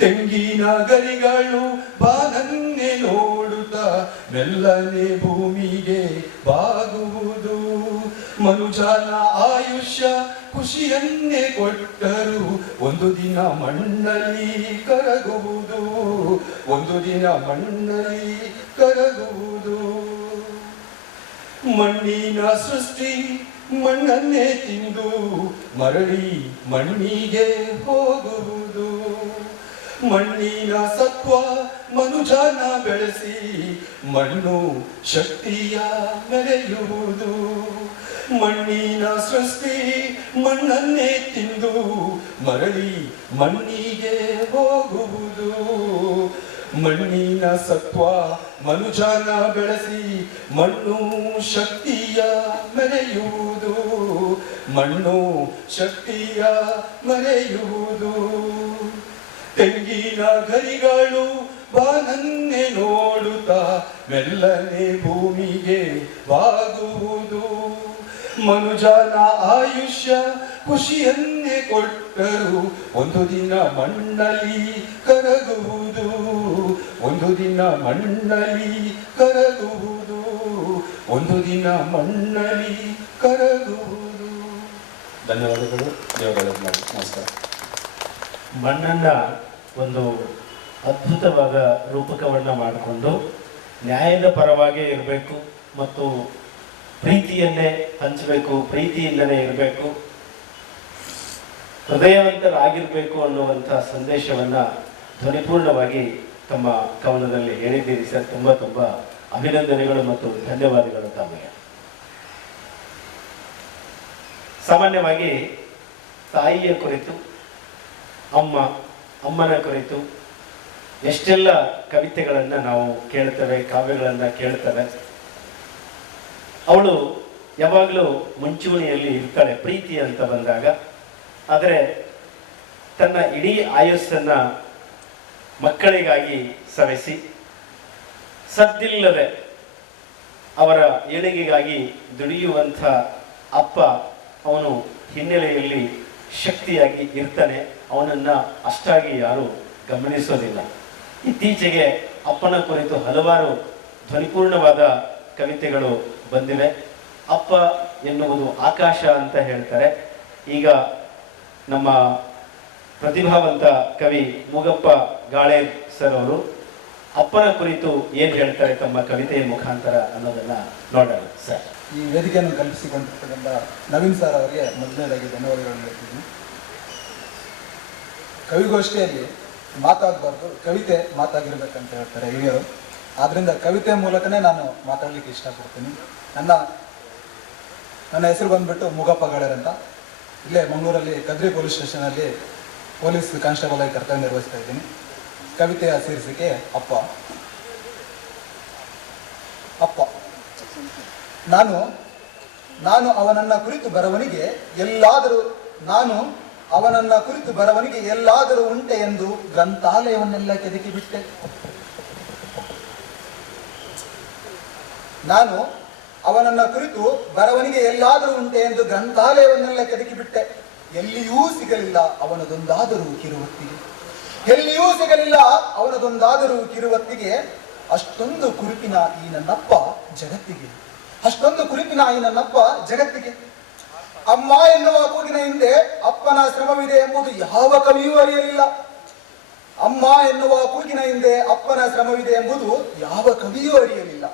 ತೆಂಗಿನ ಗರಿಗಳು ಬಾನನ್ನೇ ನೋಡುತ್ತಾ ಮೆಲ್ಲನೆ ಭೂಮಿಗೆ ಬಾಗುವುದು. ಮನುಜನ ಆಯುಷ್ಯ ಖುಷಿಯನ್ನೇ ಕೊಟ್ಟರು, ಒಂದು ದಿನ ಮಣ್ಣಲ್ಲಿ ಕರಗುವುದು, ಒಂದು ದಿನ ಮಣ್ಣಲ್ಲಿ ಕರಗುವುದು. ಮಣ್ಣಿನ ಸೃಷ್ಟಿ ಮಣ್ಣನ್ನೇ ತಿಂದು ಮರಳಿ ಮಣ್ಣಿಗೆ ಹೋಗುವುದು. ಮಣ್ಣಿನ ಸತ್ವ ಮನುಜನ ಬೆಳೆಸಿ ಮಣ್ಣು ಶಕ್ತಿಯ ಮೆರೆಯುವುದು. ಮಣ್ಣಿನ ಸೃಷ್ಟಿ ಮಣ್ಣನ್ನೇ ತಿಂದು ಮರಳಿ ಮಣ್ಣಿಗೆ ಹೋಗುವುದು. ಮಣ್ಣಿನ ಸತ್ವ ಮನುಜನ ಬೆಳೆಸಿ ಮಣ್ಣು ಶಕ್ತಿಯ ಮೆರೆಯುವುದು. ಮಣ್ಣು ಶಕ್ತಿಯ ಮೆರೆಯುವುದು. ತೆಂಗಿನ ಗರಿಗಳು ಬಾನನ್ನೇ ನೋಡುತ್ತಾ ಮೆಲ್ಲನೆ ಭೂಮಿಗೆ ಬಾಗುವುದು. ಮನುಜನ ಆಯುಷ್ಯ ಖುಷಿಯನ್ನೇ ಕೊಟ್ಟರು ಒಂದು ದಿನ ಮಣ್ಣಲ್ಲಿ ಕರಗುವುದು. ಒಂದು ದಿನ ಮಣ್ಣಲ್ಲಿ ಕರಗುವುದು. ಒಂದು ದಿನ ಮಣ್ಣಲ್ಲಿ ಕರಗುವುದು. ಧನ್ಯವಾದಗಳು. ದೇವಗಳ ನಮಸ್ಕಾರ. ಮಣ್ಣನ್ನ ಒಂದು ಅದ್ಭುತವಾದ ರೂಪಕವನ್ನ ಮಾಡಿಕೊಂಡು ನ್ಯಾಯದ ಪರವಾಗಿ ಇರಬೇಕು ಮತ್ತು ಪ್ರೀತಿಯನ್ನೇ ಹಂಚಬೇಕು, ಪ್ರೀತಿಯಿಂದನೇ ಇರಬೇಕು, ಹೃದಯವಂತರಾಗಿರ್ಬೇಕು ಅನ್ನುವಂಥ ಸಂದೇಶವನ್ನ ಧ್ವನಿಪೂರ್ಣವಾಗಿ ತಮ್ಮ ಕವನದಲ್ಲಿ ಹೇಳಿದ್ದೀರಿ ಸರ್. ತುಂಬ ತುಂಬ ಅಭಿನಂದನೆಗಳು ಮತ್ತು ಧನ್ಯವಾದಗಳು ತಮಗೆ. ಸಾಮಾನ್ಯವಾಗಿ ತಾಯಿಯ ಕುರಿತು, ಅಮ್ಮನ ಕುರಿತು ಎಷ್ಟೆಲ್ಲ ಕವಿತೆಗಳನ್ನು ನಾವು ಕೇಳ್ತೇವೆ, ಕಾವ್ಯಗಳನ್ನು ಕೇಳ್ತೇವೆ. ಅವಳು ಯಾವಾಗಲೂ ಮುಂಚೂಣಿಯಲ್ಲಿ ಇರ್ತಾಳೆ ಪ್ರೀತಿ ಅಂತ ಬಂದಾಗ. ಆದರೆ ತನ್ನ ಇಡೀ ಆಯುಸ್ಸನ್ನು ಮಕ್ಕಳಿಗಾಗಿ ಸವೆಸಿ ಸದ್ದಿಲ್ಲದೆ ಅವರ ಏಳಿಗೆಗಾಗಿ ದುಡಿಯುವಂಥ ಅಪ್ಪ ಅವನು ಹಿನ್ನೆಲೆಯಲ್ಲಿ ಶಕ್ತಿಯಾಗಿ ಇರ್ತಾನೆ. ಅವನನ್ನು ಅಷ್ಟಾಗಿ ಯಾರು ಗಮನಿಸೋದಿಲ್ಲ. ಇತ್ತೀಚೆಗೆ ಅಪ್ಪನ ಕುರಿತು ಹಲವಾರು ಧ್ವನಿಪೂರ್ಣವಾದ ಕವಿತೆಗಳು ಬಂದಿವೆ. ಅಪ್ಪ ಎನ್ನುವುದು ಆಕಾಶ ಅಂತ ಹೇಳ್ತಾರೆ. ಈಗ ನಮ್ಮ ಪ್ರತಿಭಾವಂತ ಕವಿ ಮೂಗಪ್ಪ ಗಾಳೆ ಸರ್ ಅವರು ಅಪ್ಪನ ಕುರಿತು ಏನು ಹೇಳ್ತಾರೆ ತಮ್ಮ ಕವಿತೆಯ ಮುಖಾಂತರ ಅನ್ನೋದನ್ನ ನೋಡೋಣ ಸರ್. ಈ ವೇದಿಕೆಯನ್ನು ಕಲ್ಪಿಸಿಕೊಂಡಿರ್ತಕ್ಕಂಥ ನವೀನ್ ಸರ್ ಅವರಿಗೆ ಮೊದಲನೇದಾಗಿ ಧನ್ಯವಾದಗಳನ್ನು ಹೇಳ್ತೀನಿ. ಕವಿಗೋಷ್ಠಿಯಲ್ಲಿ ಮಾತಾಡಬಾರ್ದು, ಕವಿತೆ ಮಾತಾಗಿರ್ಬೇಕಂತ ಹೇಳ್ತಾರೆ ಹಿರಿಯರು. ಆದ್ದರಿಂದ ಕವಿತೆ ಮೂಲಕನೇ ನಾನು ಮಾತಾಡಲಿಕ್ಕೆ ಇಷ್ಟಪಡ್ತೀನಿ. ನನ್ನ ಹೆಸರು ಬಂದ್ಬಿಟ್ಟು ಮೂಗಪ್ಪ ಗಾಳೇರ್ ಅಂತ. ಇಲ್ಲೇ ಮಂಗಳೂರಲ್ಲಿ ಕದ್ರಿ ಪೊಲೀಸ್ ಸ್ಟೇಷನಲ್ಲಿ ಪೊಲೀಸ್ ಕಾನ್ಸ್ಟೇಬಲ್ ಆಗಿ ಕರ್ತವ್ಯ ನಿರ್ವಹಿಸ್ತಾ ಇದ್ದೀನಿ. ಕವಿತೆಯ ಶೀರ್ಷಿಕೆ ಅಪ್ಪ. ಅಪ್ಪ ನಾನು ಅವನನ್ನ ಕುರಿತು ಬರವನಿಗೆ ಎಲ್ಲಾದರೂ ಉಂಟೆ ಎಂದು ಗ್ರಂಥಾಲಯವನ್ನೆಲ್ಲ ಕೆದಕಿ ಬಿಟ್ಟೆ. ನಾನು ಅವನನ್ನ ಕುರಿತು ಬರವನಿಗೆ ಎಲ್ಲಾದರೂ ಉಂಟೆ ಎಂದು ಗ್ರಂಥಾಲಯವನ್ನೆಲ್ಲ ಕೆದಕಿ ಬಿಟ್ಟೆ. ಎಲ್ಲಿಯೂ ಸಿಗಲಿಲ್ಲ ಅವನದೊಂದಾದರೂ ಕಿರುವತ್ತಿಗೆ. ಅಷ್ಟೊಂದು ಕುರುಪಿನ ಈ ನನ್ನಪ್ಪ ಜಗತ್ತಿಗೆ. ಅಮ್ಮ ಎನ್ನುವ ಕೂಗಿನ ಹಿಂದೆ ಅಪ್ಪನ ಶ್ರಮವಿದೆ ಎಂಬುದು ಯಾವ ಕವಿಯೂ ಅರಿಯಲಿಲ್ಲ. ಅಮ್ಮ ಎನ್ನುವ ಕೂಗಿನ ಹಿಂದೆ ಅಪ್ಪನ ಶ್ರಮವಿದೆ ಎಂಬುದು ಯಾವ ಕವಿಯೂ ಅರಿಯಲಿಲ್ಲ.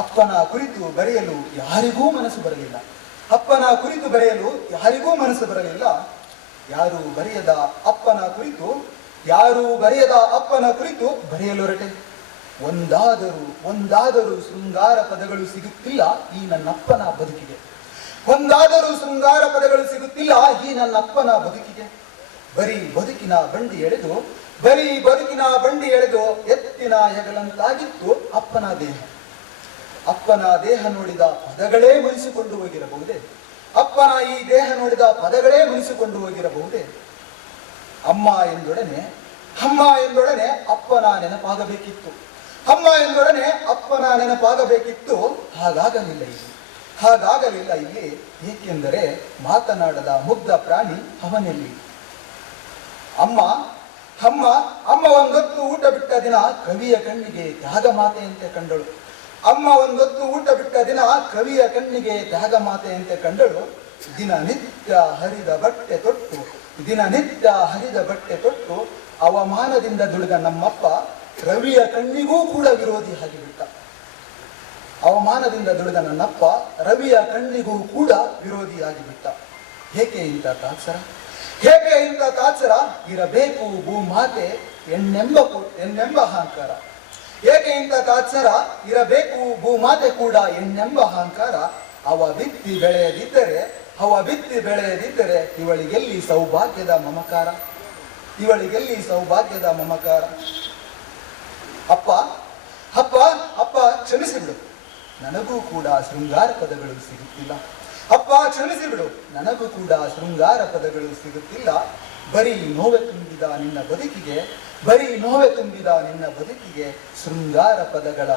ಅಪ್ಪನ ಕುರಿತು ಬರೆಯಲು ಯಾರಿಗೂ ಮನಸ್ಸು ಬರಲಿಲ್ಲ. ಯಾರು ಬರೆಯದ ಅಪ್ಪನ ಕುರಿತು ಬರೆಯಲೊರಟೆ. ಒಂದಾದರೂ ಶೃಂಗಾರ ಪದಗಳು ಸಿಗುತ್ತಿಲ್ಲ ಈ ನನ್ನಪ್ಪನ ಬದುಕಿಗೆ. ಬರೀ ಬದುಕಿನ ಬಂಡಿ ಎಳೆದು ಎತ್ತಿನ ಹೆಗಲಂತಾಗಿತ್ತು ಅಪ್ಪನ ದೇಹ ನೋಡಿದ ಪದಗಳೇ ಮುನಿಸಿಕೊಂಡು ಹೋಗಿರಬಹುದೇ? ಅಪ್ಪನ ಈ ದೇಹ ನೋಡಿದ ಪದಗಳೇ ಮುನಿಸಿಕೊಂಡು ಹೋಗಿರಬಹುದೇ? ಅಮ್ಮ ಎಂದೊಡನೆ ಅಪ್ಪನ ನೆನಪಾಗಬೇಕಿತ್ತು. ಹಾಗಾಗಲಿಲ್ಲ ಇಲ್ಲಿ. ಏಕೆಂದರೆ ಮಾತನಾಡದ ಮುಗ್ಧ ಪ್ರಾಣಿ ಅವನಲ್ಲಿ. ಅಮ್ಮ ಒಂದೊತ್ತು ಊಟ ಬಿಟ್ಟ ದಿನ ಕವಿಯ ಕಣ್ಣಿಗೆ ತ್ಯಾಗ ಮಾತೆಯಂತೆ ಕಂಡಳು. ದಿನನಿತ್ಯ ಹರಿದ ಬಟ್ಟೆ ತೊಟ್ಟು ಅವಮಾನದಿಂದ ದುಡಿದ ನಮ್ಮಪ್ಪ ರವಿಯ ಕಣ್ಣಿಗೂ ಕೂಡ ವಿರೋಧಿ ಆಗಿಬಿಟ್ಟ. ಅವಮಾನದಿಂದ ದುಡಿದ ನನ್ನಪ್ಪ ರವಿಯ ಕಣ್ಣಿಗೂ ಕೂಡ ವಿರೋಧಿಯಾಗಿ ಬಿಟ್ಟ. ಏಕೆ ಇಂಥ ತಾತ್ಸರ, ಹೇಗೆ ಇಂಥ ತಾತ್ಸರ? ಇರಬೇಕು ಭೂಮಾತೆ ಎನ್ನೆಂಬ ಅಹಂಕಾರ. ಏಕೆ ಇಂಥ ತಾತ್ಸರ? ಇರಬೇಕು ಭೂಮಾತೆ ಕೂಡ ಎನ್ನೆಂಬ ಅಹಂಕಾರ. ಅವ ಬಿತ್ತಿ ಬೆಳೆಯದಿದ್ದರೆ ಇವಳಿಗೆಲ್ಲಿ ಸೌಭಾಗ್ಯದ ಮಮಕಾರ, ಇವಳಿಗೆಲ್ಲಿ ಸೌಭಾಗ್ಯದ ಮಮಕಾರ. ಅಪ್ಪ ಅಪ್ಪ ಅಪ್ಪ ಕ್ಷಮಿಸಿಬಿಡು, ನನಗೂ ಕೂಡ ಶೃಂಗಾರ ಪದಗಳು ಸಿಗುತ್ತಿಲ್ಲ. ಅಪ್ಪ ಕ್ಷಮಿಸಿಬಿಡು, ನನಗೂ ಕೂಡ ಶೃಂಗಾರ ಪದಗಳು ಸಿಗುತ್ತಿಲ್ಲ. ಬರೀ ನೋವೆ ತುಂಬಿದ ನಿನ್ನ ಬದುಕಿಗೆ ಶೃಂಗಾರ ಪದಗಳ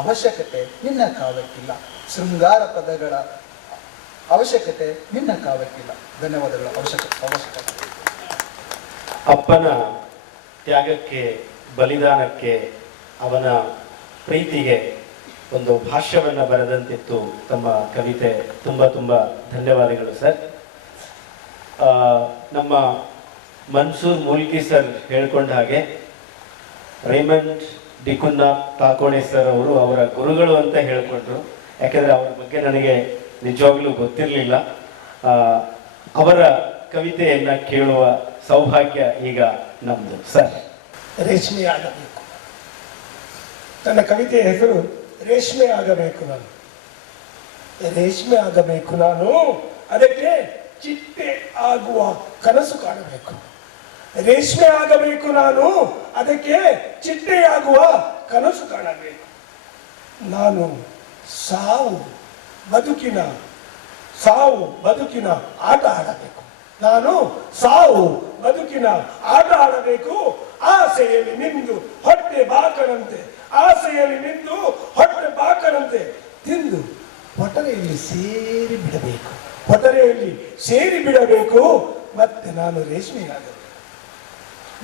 ಅವಶ್ಯಕತೆ ನಿನ್ನ ಕಾವಕ್ಕಿಲ್ಲ. ಶೃಂಗಾರ ಪದಗಳ ಅವಶ್ಯಕತೆ ನಿನ್ನ ಕಾವಕ್ಕಿಲ್ಲ. ಧನ್ಯವಾದಗಳ ಅವಶ್ಯಕತೆ. ಅಪ್ಪನ ತ್ಯಾಗಕ್ಕೆ, ಬಲಿದಾನಕ್ಕೆ, ಅವನ ಪ್ರೀತಿಗೆ ಒಂದು ಭಾಷ್ಯವನ್ನು ಬರೆದಂತಿತ್ತು ತಮ್ಮ ಕವಿತೆ. ತುಂಬ ತುಂಬ ಧನ್ಯವಾದಗಳು ಸರ್. ನಮ್ಮ ಮನ್ಸೂರ್ ಮುಲ್ಕಿ ಸರ್ ಹೇಳ್ಕೊಂಡ ಹಾಗೆ ರೇಮಂಡ್ ಡಿಕುನ್ನ ತಾಕೋಣೆ ಸರ್ ಅವರು ಅವರ ಗುರುಗಳು ಅಂತ ಹೇಳ್ಕೊಂಡ್ರು. ಯಾಕೆಂದರೆ ಅವ್ರ ಬಗ್ಗೆ ನನಗೆ ನಿಜವಾಗ್ಲೂ ಗೊತ್ತಿರಲಿಲ್ಲ. ಅವರ ಕವಿತೆಯನ್ನು ಕೇಳುವ ಸೌಭಾಗ್ಯ ಈಗ ನಮ್ಮದು ಸರ್. ರೇಷ್ಮೆ ಆಗಬೇಕು. ನನ್ನ ಕವಿತೆಯ ಹೆಸರು ರೇಷ್ಮೆ ಆಗಬೇಕು ನಾನು. ರೇಷ್ಮೆ ಆಗಬೇಕು ನಾನು, ಅದಕ್ಕೆ ಚಿಟ್ಟೆ ಆಗುವ ಕನಸು ಕಾಣಬೇಕು. ರೇಷ್ಮೆ ಆಗಬೇಕು ನಾನು, ಅದಕ್ಕೆ ಚಿಟ್ಟೆಯಾಗುವ ಕನಸು ಕಾಣಬೇಕು. ನಾನು ಸಾವು ಬದುಕಿನ ಆಟ ಆಡಬೇಕು. ನಾನು ಸಾವು ಬದುಕಿನ ಆಟ ಆಡಬೇಕು. ಆಸೆಯಲ್ಲಿ ನಿಂದು ಹೊಟ್ಟೆ ಬಾಕನಂತೆ ತಿಂದು ಹೊಟ್ಟರೆಯಲ್ಲಿ ಸೇರಿ ಬಿಡಬೇಕು. ಮತ್ತೆ ನಾನು ರೇಷ್ಮೆಯಾಗಬೇಕು.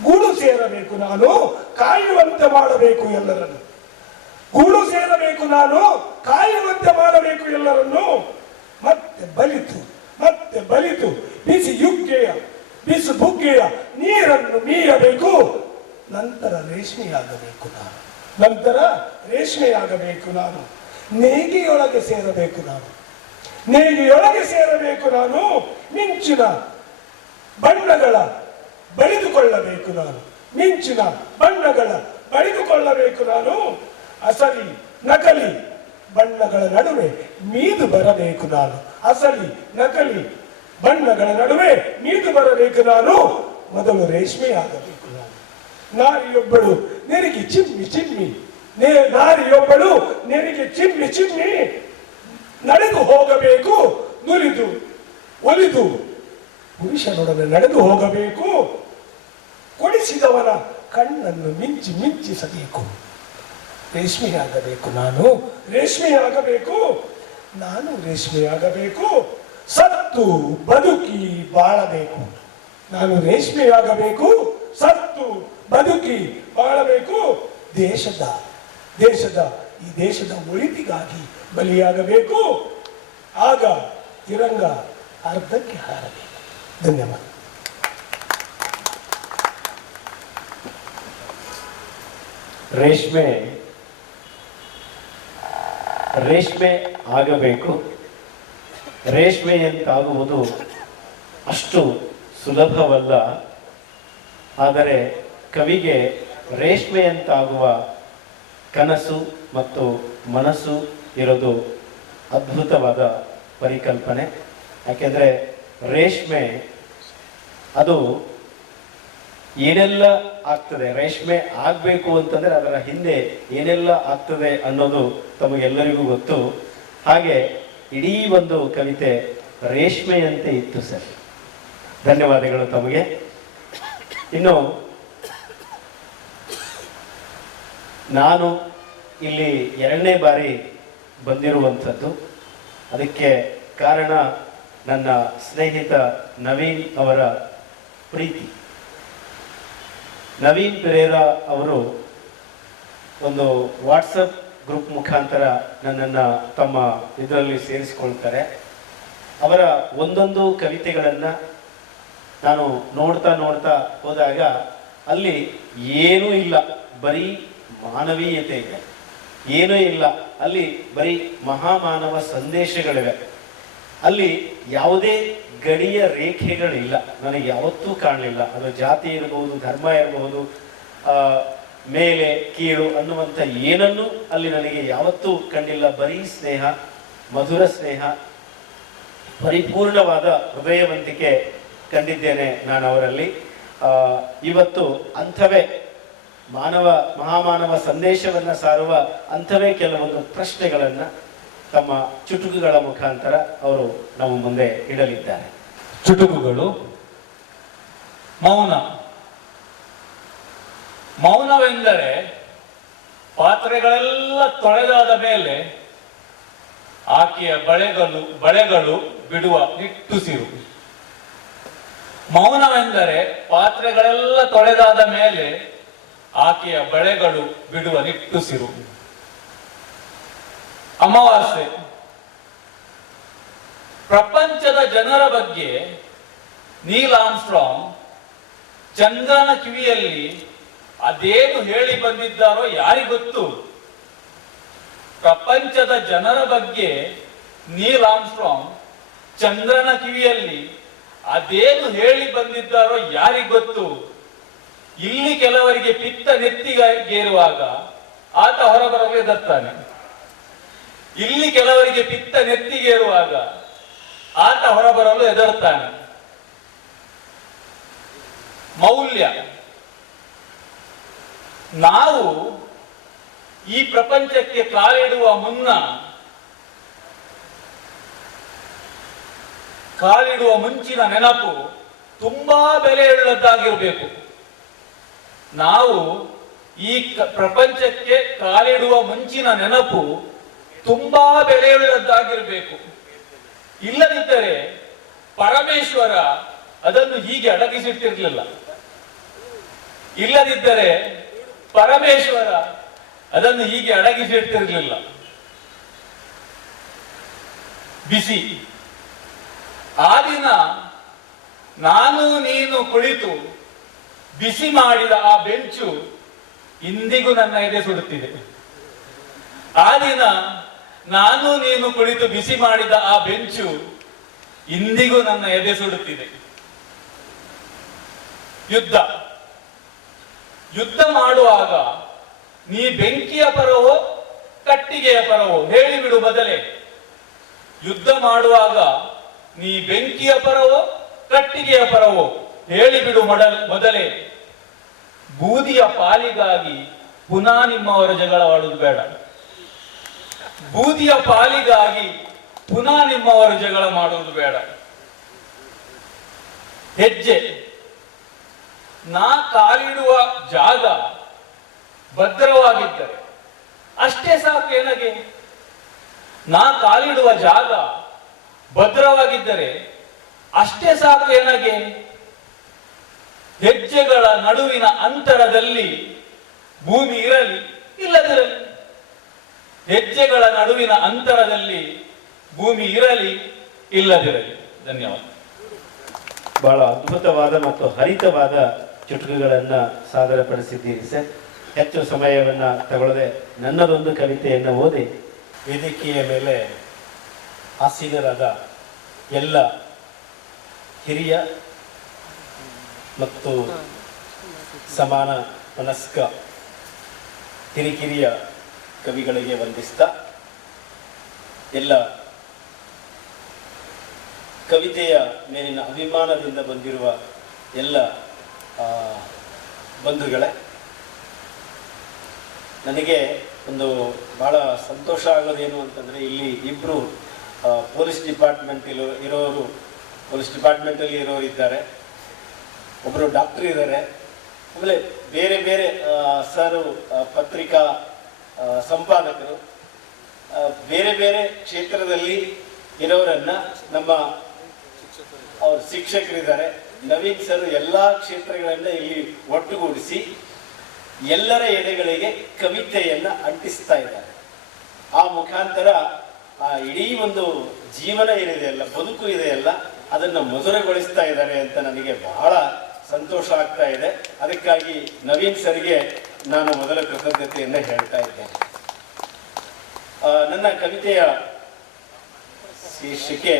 ಗೂಡು ಸೇರಬೇಕು ನಾನು, ಕಾಯುವಂತೆ ಮಾಡಬೇಕು ಎಲ್ಲರನ್ನು. ಮತ್ತೆ ಬಲಿತು ಬಿಸಿ ಬುಗ್ಗೆಯ ನೀರನ್ನು ಮೀಯಬೇಕು. ನಂತರ ರೇಷ್ಮೆಯಾಗಬೇಕು ನಾನು. ನೇಗಿಯೊಳಗೆ ಸೇರಬೇಕು ನಾನು. ಮಿಂಚಿನ ಬಣ್ಣಗಳ ಬಳಿದುಕೊಳ್ಳಬೇಕು ನಾನು. ಅಸಲಿ ನಕಲಿ ಬಣ್ಣಗಳ ನಡುವೆ ಮೀದು ಬರಬೇಕು ನಾನು. ಮೊದಲು ರೇಷ್ಮೆಯಾಗಬೇಕು ನಾನು. ನಾರಿಯೊಬ್ಬಳು ನೆರಿಗೆ ಚಿಮ್ಮಿ ನಡೆದು ಹೋಗಬೇಕು. ಒಲಿದು ಪುರುಷನೊಡನೆ ನಡೆದು ಹೋಗಬೇಕು. ಕೊಡಿಸಿದವನ ಕಣ್ಣನ್ನು ಮಿಂಚಿಸಬೇಕು. ರೇಷ್ಮೆಯಾಗಬೇಕು ನಾನು. ಸತ್ತು ಬದುಕಿ ಬಾಳಬೇಕು. ಈ ದೇಶದ ಒಳಿತಿಗಾಗಿ ಬಲಿಯಾಗಬೇಕು. ಆಗ ತಿರಂಗ ಅರ್ಧಕ್ಕೆ ಹಾರಬೇಕು. ಧನ್ಯವಾದ. ರೇಷ್ಮೆ ಆಗಬೇಕು. ರೇಷ್ಮೆಯಂತಾಗುವುದು ಅಷ್ಟು ಸುಲಭವಲ್ಲ. ಆದರೆ ಕವಿಗೆ ರೇಷ್ಮೆಯಂತಾಗುವ ಕನಸು ಮತ್ತು ಮನಸ್ಸು ಇರೋದು ಅದ್ಭುತವಾದ ಪರಿಕಲ್ಪನೆ. ಯಾಕೆಂದರೆ ರೇಷ್ಮೆ ಅದು ಏನೆಲ್ಲ ಆಗ್ತದೆ, ರೇಷ್ಮೆ ಆಗಬೇಕು ಅಂತಂದರೆ ಅದರ ಹಿಂದೆ ಏನೆಲ್ಲ ಆಗ್ತದೆ ಅನ್ನೋದು ತಮಗೆಲ್ಲರಿಗೂ ಗೊತ್ತು. ಹಾಗೆ ಇಡೀ ಒಂದು ಕವಿತೆ ರೇಷ್ಮೆಯಂತೆ ಇತ್ತು ಸರ್. ಧನ್ಯವಾದಗಳು ತಮಗೆ. ಇನ್ನು ನಾನು ಇಲ್ಲಿ 2ನೇ ಬಾರಿ ಬಂದಿರುವಂಥದ್ದು. ಅದಕ್ಕೆ ಕಾರಣ ನನ್ನ ಸ್ನೇಹಿತ ನವೀನ್ ಅವರ ಪ್ರೀತಿ. ನವೀನ್ ಪೆರೇರಾ ಅವರು ಒಂದು ವಾಟ್ಸಪ್ ಗ್ರೂಪ್ ಮುಖಾಂತರ ನನ್ನನ್ನು ತಮ್ಮ ಇದರಲ್ಲಿ ಸೇರಿಸ್ಕೊಳ್ತಾರೆ. ಅವರ ಒಂದೊಂದು ಕವಿತೆಗಳನ್ನು ನಾನು ನೋಡ್ತಾ ಹೋದಾಗ ಅಲ್ಲಿ ಏನೂ ಇಲ್ಲ, ಬರೀ ಮಾನವೀಯತೆ ಇದೆ. ಏನೂ ಇಲ್ಲ. ಅಲ್ಲಿ ಬರೀ ಮಹಾಮಾನವ ಸಂದೇಶಗಳಿವೆ. ಅಲ್ಲಿ ಯಾವುದೇ ಗಡಿಯ ರೇಖೆಗಳಿಲ್ಲ, ನನಗೆ ಯಾವತ್ತೂ ಕಾಣಲಿಲ್ಲ. ಅದು ಜಾತಿ ಇರಬಹುದು, ಧರ್ಮ ಇರಬಹುದು, ಮೇಲೆ ಕೀಳು ಅನ್ನುವಂಥ ಏನನ್ನೂ ಅಲ್ಲಿ ನನಗೆ ಯಾವತ್ತೂ ಕಂಡಿಲ್ಲ. ಬರೀ ಸ್ನೇಹ, ಮಧುರ ಸ್ನೇಹ, ಪರಿಪೂರ್ಣವಾದ ಹೃದಯವಂತಿಕೆ ಕಂಡಿದ್ದೇನೆ ನಾನು ಅವರಲ್ಲಿ. ಇವತ್ತು ಅಂಥವೇ ಮಹಾಮಾನವ ಸಂದೇಶವನ್ನು ಸಾರುವ ಅಂಥವೇ ಕೆಲವೊಂದು ಪ್ರಶ್ನೆಗಳನ್ನು ತಮ್ಮ ಚುಟುಕುಗಳ ಮುಖಾಂತರ ಅವರು ನಮ್ಮ ಮುಂದೆ ಇಡಲಿದ್ದಾರೆ. ಚುಟುಕುಗಳು. ಮೌನವೆಂದರೆ ಪಾತ್ರೆಗಳೆಲ್ಲ ತೊಳೆದಾದ ಮೇಲೆ ಆಕೆಯ ಬಳೆಗಳು ಬಿಡುವ ನಿಟ್ಟುಸಿರು. ಮೌನವೆಂದರೆ ಪಾತ್ರೆಗಳೆಲ್ಲ ತೊಳೆದಾದ ಮೇಲೆ ಆಕೆಯ ಬಳೆಗಳು ಬಿಡುವ ನಿಟ್ಟುಸಿರು. ಅಮಾವಾಸ್ಯೆ. ಪ್ರಪಂಚದ ಜನರ ಬಗ್ಗೆ ನೀಲ್ ಆರ್ಮ್ಸ್ಟ್ರಾಂಗ್ ಚಂದ್ರನ ಕಿವಿಯಲ್ಲಿ ಅದೇನು ಹೇಳಿ ಬಂದಿದ್ದಾರೋ ಯಾರಿಗೊತ್ತು? ಪ್ರಪಂಚದ ಜನರ ಬಗ್ಗೆ ನೀಲ್ ಆರ್ಮ್ಸ್ಟ್ರಾಂಗ್ ಚಂದ್ರನ ಕಿವಿಯಲ್ಲಿ ಅದೇನು ಹೇಳಿ ಬಂದಿದ್ದಾರೋ ಯಾರಿಗೊತ್ತು? ಇಲ್ಲಿ ಕೆಲವರಿಗೆ ಪಿತ್ತ ನೆತ್ತಿಗೇರುವಾಗ ಆತ ಹೊರಬರಲು ಎದುರ್ತಾನೆ. ಇಲ್ಲಿ ಕೆಲವರಿಗೆ ಪಿತ್ತ ನೆತ್ತಿಗೇರುವಾಗ ಆತ ಹೊರಬರಲು ಎದುರುತ್ತಾನೆ. ಮೌಲ್ಯ. ನಾವು ಈ ಪ್ರಪಂಚಕ್ಕೆ ಕಾಲಿಡುವ ಮುಂಚಿನ ನೆನಪು ತುಂಬಾ ಬೆಲೆಯುಳ್ಳದ್ದಾಗಿರಬೇಕು. ನಾವು ಈ ಪ್ರಪಂಚಕ್ಕೆ ಕಾಲಿಡುವ ಮುಂಚಿನ ನೆನಪು ತುಂಬಾ ಬೆಲೆಯುಳ್ಳದ್ದಾಗಿರಬೇಕು. ಇಲ್ಲದಿದ್ದರೆ ಪರಮೇಶ್ವರ ಅದನ್ನು ಹೀಗೆ ಅಡಗಿಸಿಟ್ಟಿರಲಿಲ್ಲ. ಬಿಸಿ. ಆ ದಿನ ನಾನು ನೀನು ಕುಳಿತು ಬಿಸಿ ಮಾಡಿದ ಆ ಬೆಂಚು ಇಂದಿಗೂ ನನ್ನ ಎದೆ ಸುಡುತ್ತಿದೆ. ಆ ದಿನ ನಾನು ನೀನು ಕುಳಿತು ಬಿಸಿ ಮಾಡಿದ ಆ ಬೆಂಚು ಇಂದಿಗೂ ನನ್ನ ಎದೆ ಸುಡುತ್ತಿದೆ. ಯುದ್ಧ ಮಾಡುವಾಗ ನೀ ಬೆಂಕಿಯ ಪರವೋ ಕಟ್ಟಿಗೆಯ ಪರವೋ ಹೇಳಿಬಿಡು ಮೊದಲೇ. ಯುದ್ಧ ಮಾಡುವಾಗ ನೀ ಬೆಂಕಿಯ ಪರವೋ ಕಟ್ಟಿಗೆಯ ಪರವೋ ಹೇಳಿಬಿಡು ಮೊದಲೇ. ಬೂದಿಯ ಪಾಲಿಗಾಗಿ ಪುನಃ ನಿಮ್ಮವರ ಜಗಳವಾಡುವುದು ಬೇಡ. ಬೂದಿಯ ಪಾಲಿಗಾಗಿ ಪುನಃ ನಿಮ್ಮವರು ಜಗಳ ಮಾಡುವುದು ಬೇಡ. ಹೆಜ್ಜೆ. ನಾ ಕಾಲಿಡುವ ಜಾಗ ಭದ್ರವಾಗಿದ್ದರೆ ಅಷ್ಟೇ ಸಾಕು ನನಗೆ. ನಾ ಕಾಲಿಡುವ ಜಾಗ ಭದ್ರವಾಗಿದ್ದರೆ ಅಷ್ಟೇ ಸಾಕು ನನಗೆ. ಹೆಜ್ಜೆಗಳ ನಡುವಿನ ಅಂತರದಲ್ಲಿ ಭೂಮಿ ಇರಲಿ ಇಲ್ಲದಿರಲಿ. ಹೆಜ್ಜೆಗಳ ನಡುವಿನ ಅಂತರದಲ್ಲಿ ಭೂಮಿ ಇರಲಿ ಇಲ್ಲದಿರಲಿ. ಧನ್ಯವಾದ. ಬಹಳ ಅದ್ಭುತವಾದ ಮತ್ತು ಹರಿತವಾದ ಚುಟುಕುಗಳನ್ನ ಸಾದರಪಡಿಸಿದ್ದೀರಿ ಸರ್. ಹೆಚ್ಚು ಸಮಯವನ್ನ ತಗೊಳ್ಳದೆ ನನ್ನದೊಂದು ಕವಿತೆಯನ್ನು ಓದಿ ವೇದಿಕೆಯ ಮೇಲೆ ಆಸೀನರಾದ ಎಲ್ಲ ಹಿರಿಯ ಮತ್ತು ಸಮಾನ ಮನಸ್ಕ ಹಿರಿಕಿರಿಯ ಕವಿಗಳಿಗೆ ವಂದಿಸ್ತಾ, ಎಲ್ಲ ಕವಿತೆಯ ಮೇಲಿನ ಅಭಿಮಾನದಿಂದ ಬಂದಿರುವ ಎಲ್ಲ ಬಂಧುಗಳೇ, ನನಗೆ ಒಂದು ಭಾಳ ಸಂತೋಷ ಆಗೋದೇನು ಅಂತಂದರೆ, ಇಲ್ಲಿ ಇಬ್ಬರು ಪೊಲೀಸ್ ಡಿಪಾರ್ಟ್ಮೆಂಟಲ್ಲಿ ಇರೋರು ಇದ್ದಾರೆ, ಒಬ್ಬರು ಡಾಕ್ಟರ್ ಇದ್ದಾರೆ, ಆಮೇಲೆ ಬೇರೆ ಬೇರೆ ಸರ್ ಪತ್ರಿಕಾ ಸಂಪಾದಕರು, ಬೇರೆ ಬೇರೆ ಕ್ಷೇತ್ರದಲ್ಲಿ ಇರೋರನ್ನ ನಮ್ಮ ಅವ್ರ ಶಿಕ್ಷಕರಿದ್ದಾರೆ. ನವೀನ್ ಸರ್ ಎಲ್ಲ ಕ್ಷೇತ್ರಗಳನ್ನ ಇಲ್ಲಿ ಒಟ್ಟುಗೂಡಿಸಿ ಎಲ್ಲರ ಎದೆಗಳಿಗೆ ಕವಿತೆಯನ್ನ ಅಂಟಿಸ್ತಾ ಇದ್ದಾರೆ. ಆ ಮುಖಾಂತರ ಆ ಇಡೀ ಒಂದು ಜೀವನ ಏನಿದೆಯಲ್ಲ, ಬದುಕು ಇದೆಯಲ್ಲ, ಅದನ್ನು ಮಧುರಗೊಳಿಸ್ತಾ ಇದ್ದಾರೆ ಅಂತ ನನಗೆ ಬಹಳ ಸಂತೋಷ ಆಗ್ತಾ ಇದೆ. ಅದಕ್ಕಾಗಿ ನವೀನ್ ಸರ್ಗೆ ನಾನು ಮೊದಲ ಕೃತಜ್ಞತೆಯನ್ನು ಹೇಳ್ತಾ ಇದ್ದೇನೆ. ನನ್ನ ಕವಿತೆಯ ಶೀರ್ಷಿಕೆ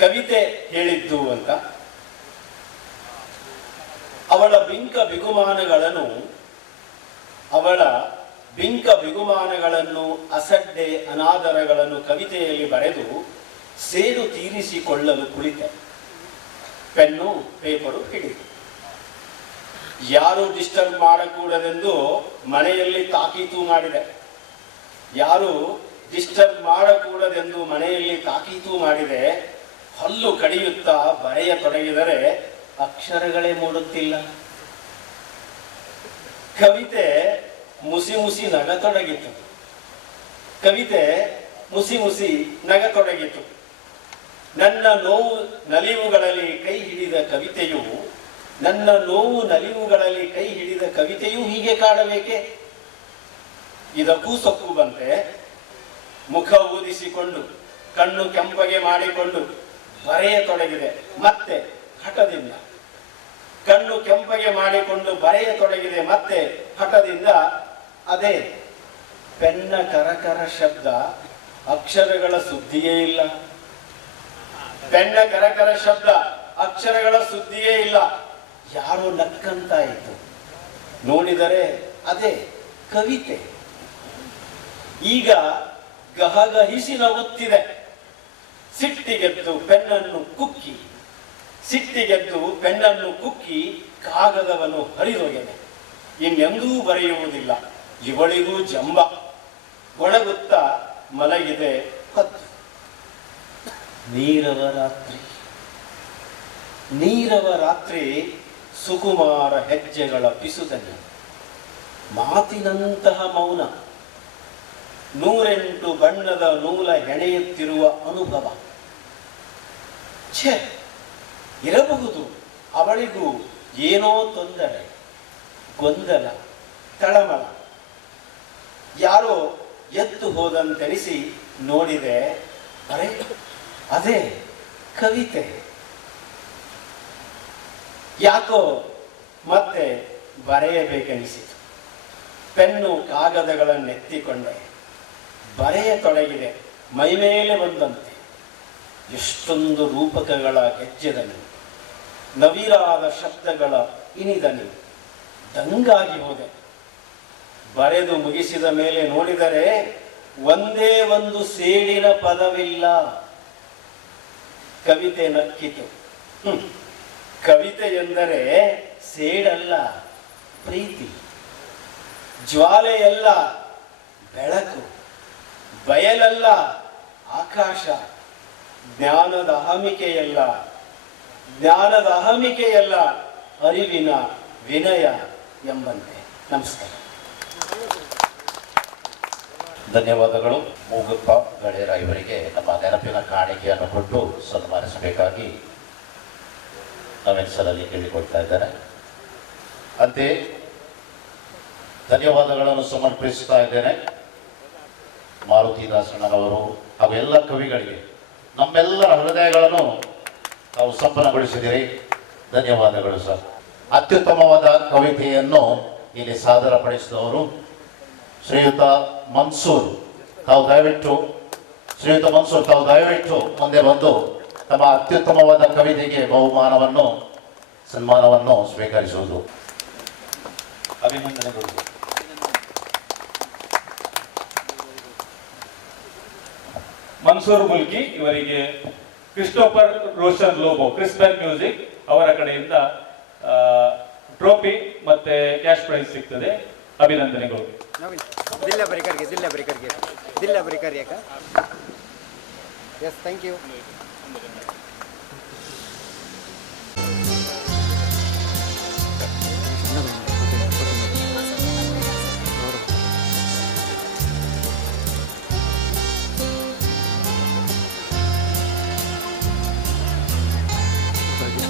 ಕವಿತೆ ಹೇಳಿದ್ದು ಅಂತ. ಅವಳ ಬಿಂಕ ಬಿಗುಮಾನಗಳನ್ನು ಅಸಡ್ಡೆ ಅನಾದರಗಳನ್ನು ಕವಿತೆಯಲ್ಲಿ ಬರೆದು ಸೇಡು ತೀರಿಸಿಕೊಳ್ಳಲು ಕುಳಿತೆ. ಪೆನ್ನು ಪೇಪರು ಹಿಡಿದು ಯಾರು ಡಿಸ್ಟರ್ಬ್ ಮಾಡಕೂಡದೆಂದು ಮನೆಯಲ್ಲಿ ತಾಕೀತು ಮಾಡಿದೆ. ಹಲ್ಲು ಕಡಿಯುತ್ತಾ ಬರೆಯತೊಡಗಿದರೆ ಅಕ್ಷರಗಳೇ ಮೂಡುತ್ತಿಲ್ಲ. ಕವಿತೆ ಮುಸಿ ಮುಸಿ ನಗತೊಡಗಿತು. ನನ್ನ ನೋವು ನಲಿವುಗಳಲ್ಲಿ ಕೈ ಹಿಡಿದ ಕವಿತೆಯೂ ಹೀಗೆ ಕಾಡಬೇಕೆ? ಇದಕ್ಕೂ ಸೊಕ್ಕು ಬಂತೆ. ಮುಖ ಊದಿಸಿಕೊಂಡು ಕಣ್ಣು ಕೆಂಪಗೆ ಮಾಡಿಕೊಂಡು ಬರೆಯತೊಡಗಿದೆ. ಮತ್ತೆ ಹಠದಿಂದ ಅದೇ ಪೆನ್ನ ಕರಕರ ಶಬ್ದ, ಅಕ್ಷರಗಳ ಸುದ್ದಿಯೇ ಇಲ್ಲ. ಯಾರೋ ನಕ್ಕಂತಾಯಿತು. ನೋಡಿದರೆ ಅದೇ ಕವಿತೆ. ಈಗ ಗಹಗಹಿಸಿ ನಗುತ್ತಿದೆ. ಸಿಟ್ಟಿಗೆದ್ದು ಪೆನ್ನನ್ನು ಕುಕ್ಕಿ ಕಾಗದವನ್ನು ಹರಿದೊಗೆದೆ. ಇನ್ನೆಂದೂ ಬರೆಯುವುದಿಲ್ಲ. ಇವಳಿಗೂ ಜಂಬ. ಒಣಗುತ್ತಾ ಮಲಗಿದೆ ಹೊತ್ತು. ನೀರವ ರಾತ್ರಿ ಸುಕುಮಾರ ಹೆಜ್ಜೆಗಳ ಪಿಸುದನಿ, ಮಾತಿನಂತಹ ಮೌನ, 108 ಬಣ್ಣದ ನೂಲ ಹೆಣೆಯುತ್ತಿರುವ ಅನುಭವ. ಛೆ, ಇರಬಹುದು ಅವಳಿಗೂ ಏನೋ ತೊಂದರೆ, ಗೊಂದಲ, ತಳಮಳ. ಯಾರೋ ಎದ್ದು ಹೋದಂತೆನಿಸಿ ನೋಡಿದೆ. ಅರೆ, ಅದೇ ಕವಿತೆ. ಯಾಕೋ ಮತ್ತೆ ಬರೆಯಬೇಕೆನಿಸಿತು. ಪೆನ್ನು ಕಾಗದಗಳನ್ನೆತ್ತಿಕೊಂಡೆ. ಬರೆಯತೊಡಗಿದೆ. ಮೈಮೇಲೆ ಬಂದಂತೆ ಎಷ್ಟೊಂದು ರೂಪಕಗಳ ಗೆಜ್ಜೆದನಿ, ನವಿರಾದ ಶಬ್ದಗಳ ಇನಿದನಿ. ದಂಗಾಗಿ ಹೋದೆ. ಬರೆದು ಮುಗಿಸಿದ ಮೇಲೆ ನೋಡಿದರೆ ಒಂದೇ ಒಂದು ಸೇಡಿನ ಪದವಿಲ್ಲ. ಕವಿತೆ ನಕ್ಕಿತು. ಕವಿತೆ ಎಂದರೆ ಸೇಡಲ್ಲ, ಪ್ರೀತಿ. ಜ್ವಾಲೆಯಲ್ಲ, ಬೆಳಕು. ಬಯಲಲ್ಲ, ಆಕಾಶ. ಜ್ಞಾನದ ಅಹಮಿಕೆಯಲ್ಲ, ಅರಿವಿನ ವಿನಯ ಎಂಬಂತೆ. ನಮಸ್ಕಾರ. ಧನ್ಯವಾದಗಳು. ಮೂಗಪ್ಪ ಗಡೇರ ಇವರಿಗೆ ನಮ್ಮ ನೆನಪಿನ ಕಾಣಿಕೆಯನ್ನು ಕೊಟ್ಟು ಸನ್ಮಾನಿಸಬೇಕಾಗಿ ನಾವೆನ್ಸಲಲ್ಲಿ ಕೇಳಿಕೊಳ್ತಾ ಇದ್ದಾರೆ. ಅಂತೆಯೇ ಧನ್ಯವಾದಗಳನ್ನು ಸಮರ್ಪಿಸ್ತಾ ಇದ್ದೇನೆ ಮಾರುತಿ ದಾಸಣ್ಣನವರು ಹಾಗೂ ಎಲ್ಲ ಕವಿಗಳಿಗೆ. ನಮ್ಮೆಲ್ಲರ ಹೃದಯಗಳನ್ನು ತಾವು ಸಂಪನ್ನಗೊಳಿಸಿದಿರಿ. ಧನ್ಯವಾದಗಳು ಸರ್. ಅತ್ಯುತ್ತಮವಾದ ಕವಿತೆಯನ್ನು ಇಲ್ಲಿ ಸಾದರಪಡಿಸಿದವರು ಶ್ರೀಯುತ ಮನ್ಸೂರ್. ತಾವು ದಯವಿಟ್ಟು ಮುಂದೆ ಬಂದು ತಮ್ಮ ಅತ್ಯುತ್ತಮವಾದ ಕವಿತೆಗೆ ಸನ್ಮಾನವನ್ನು ಸ್ವೀಕರಿಸುವುದು. ಅಭಿನಂದನೆಗಳು. ಮನ್ಸೂರ್ ಮುಲ್ಕಿ ಇವರಿಗೆ ಕ್ರಿಸ್ಟೋಫರ್ ರೋಷನ್ ಲೋಬೋ ಕ್ರಿಸ್ಪನ್ ಮ್ಯೂಸಿಕ್ ಅವರ ಕಡೆಯಿಂದ ಟ್ರೋಫಿ ಮತ್ತೆ ಕ್ಯಾಶ್ ಪ್ರೈಸ್ ಸಿಗ್ತದೆ. ಅಭಿನಂದನೆಗಳು. ದಿಲ್ಲ ಬರಿಕರ್ಗೆ ಎಸ್ ಥ್ಯಾಂಕ್ ಯು.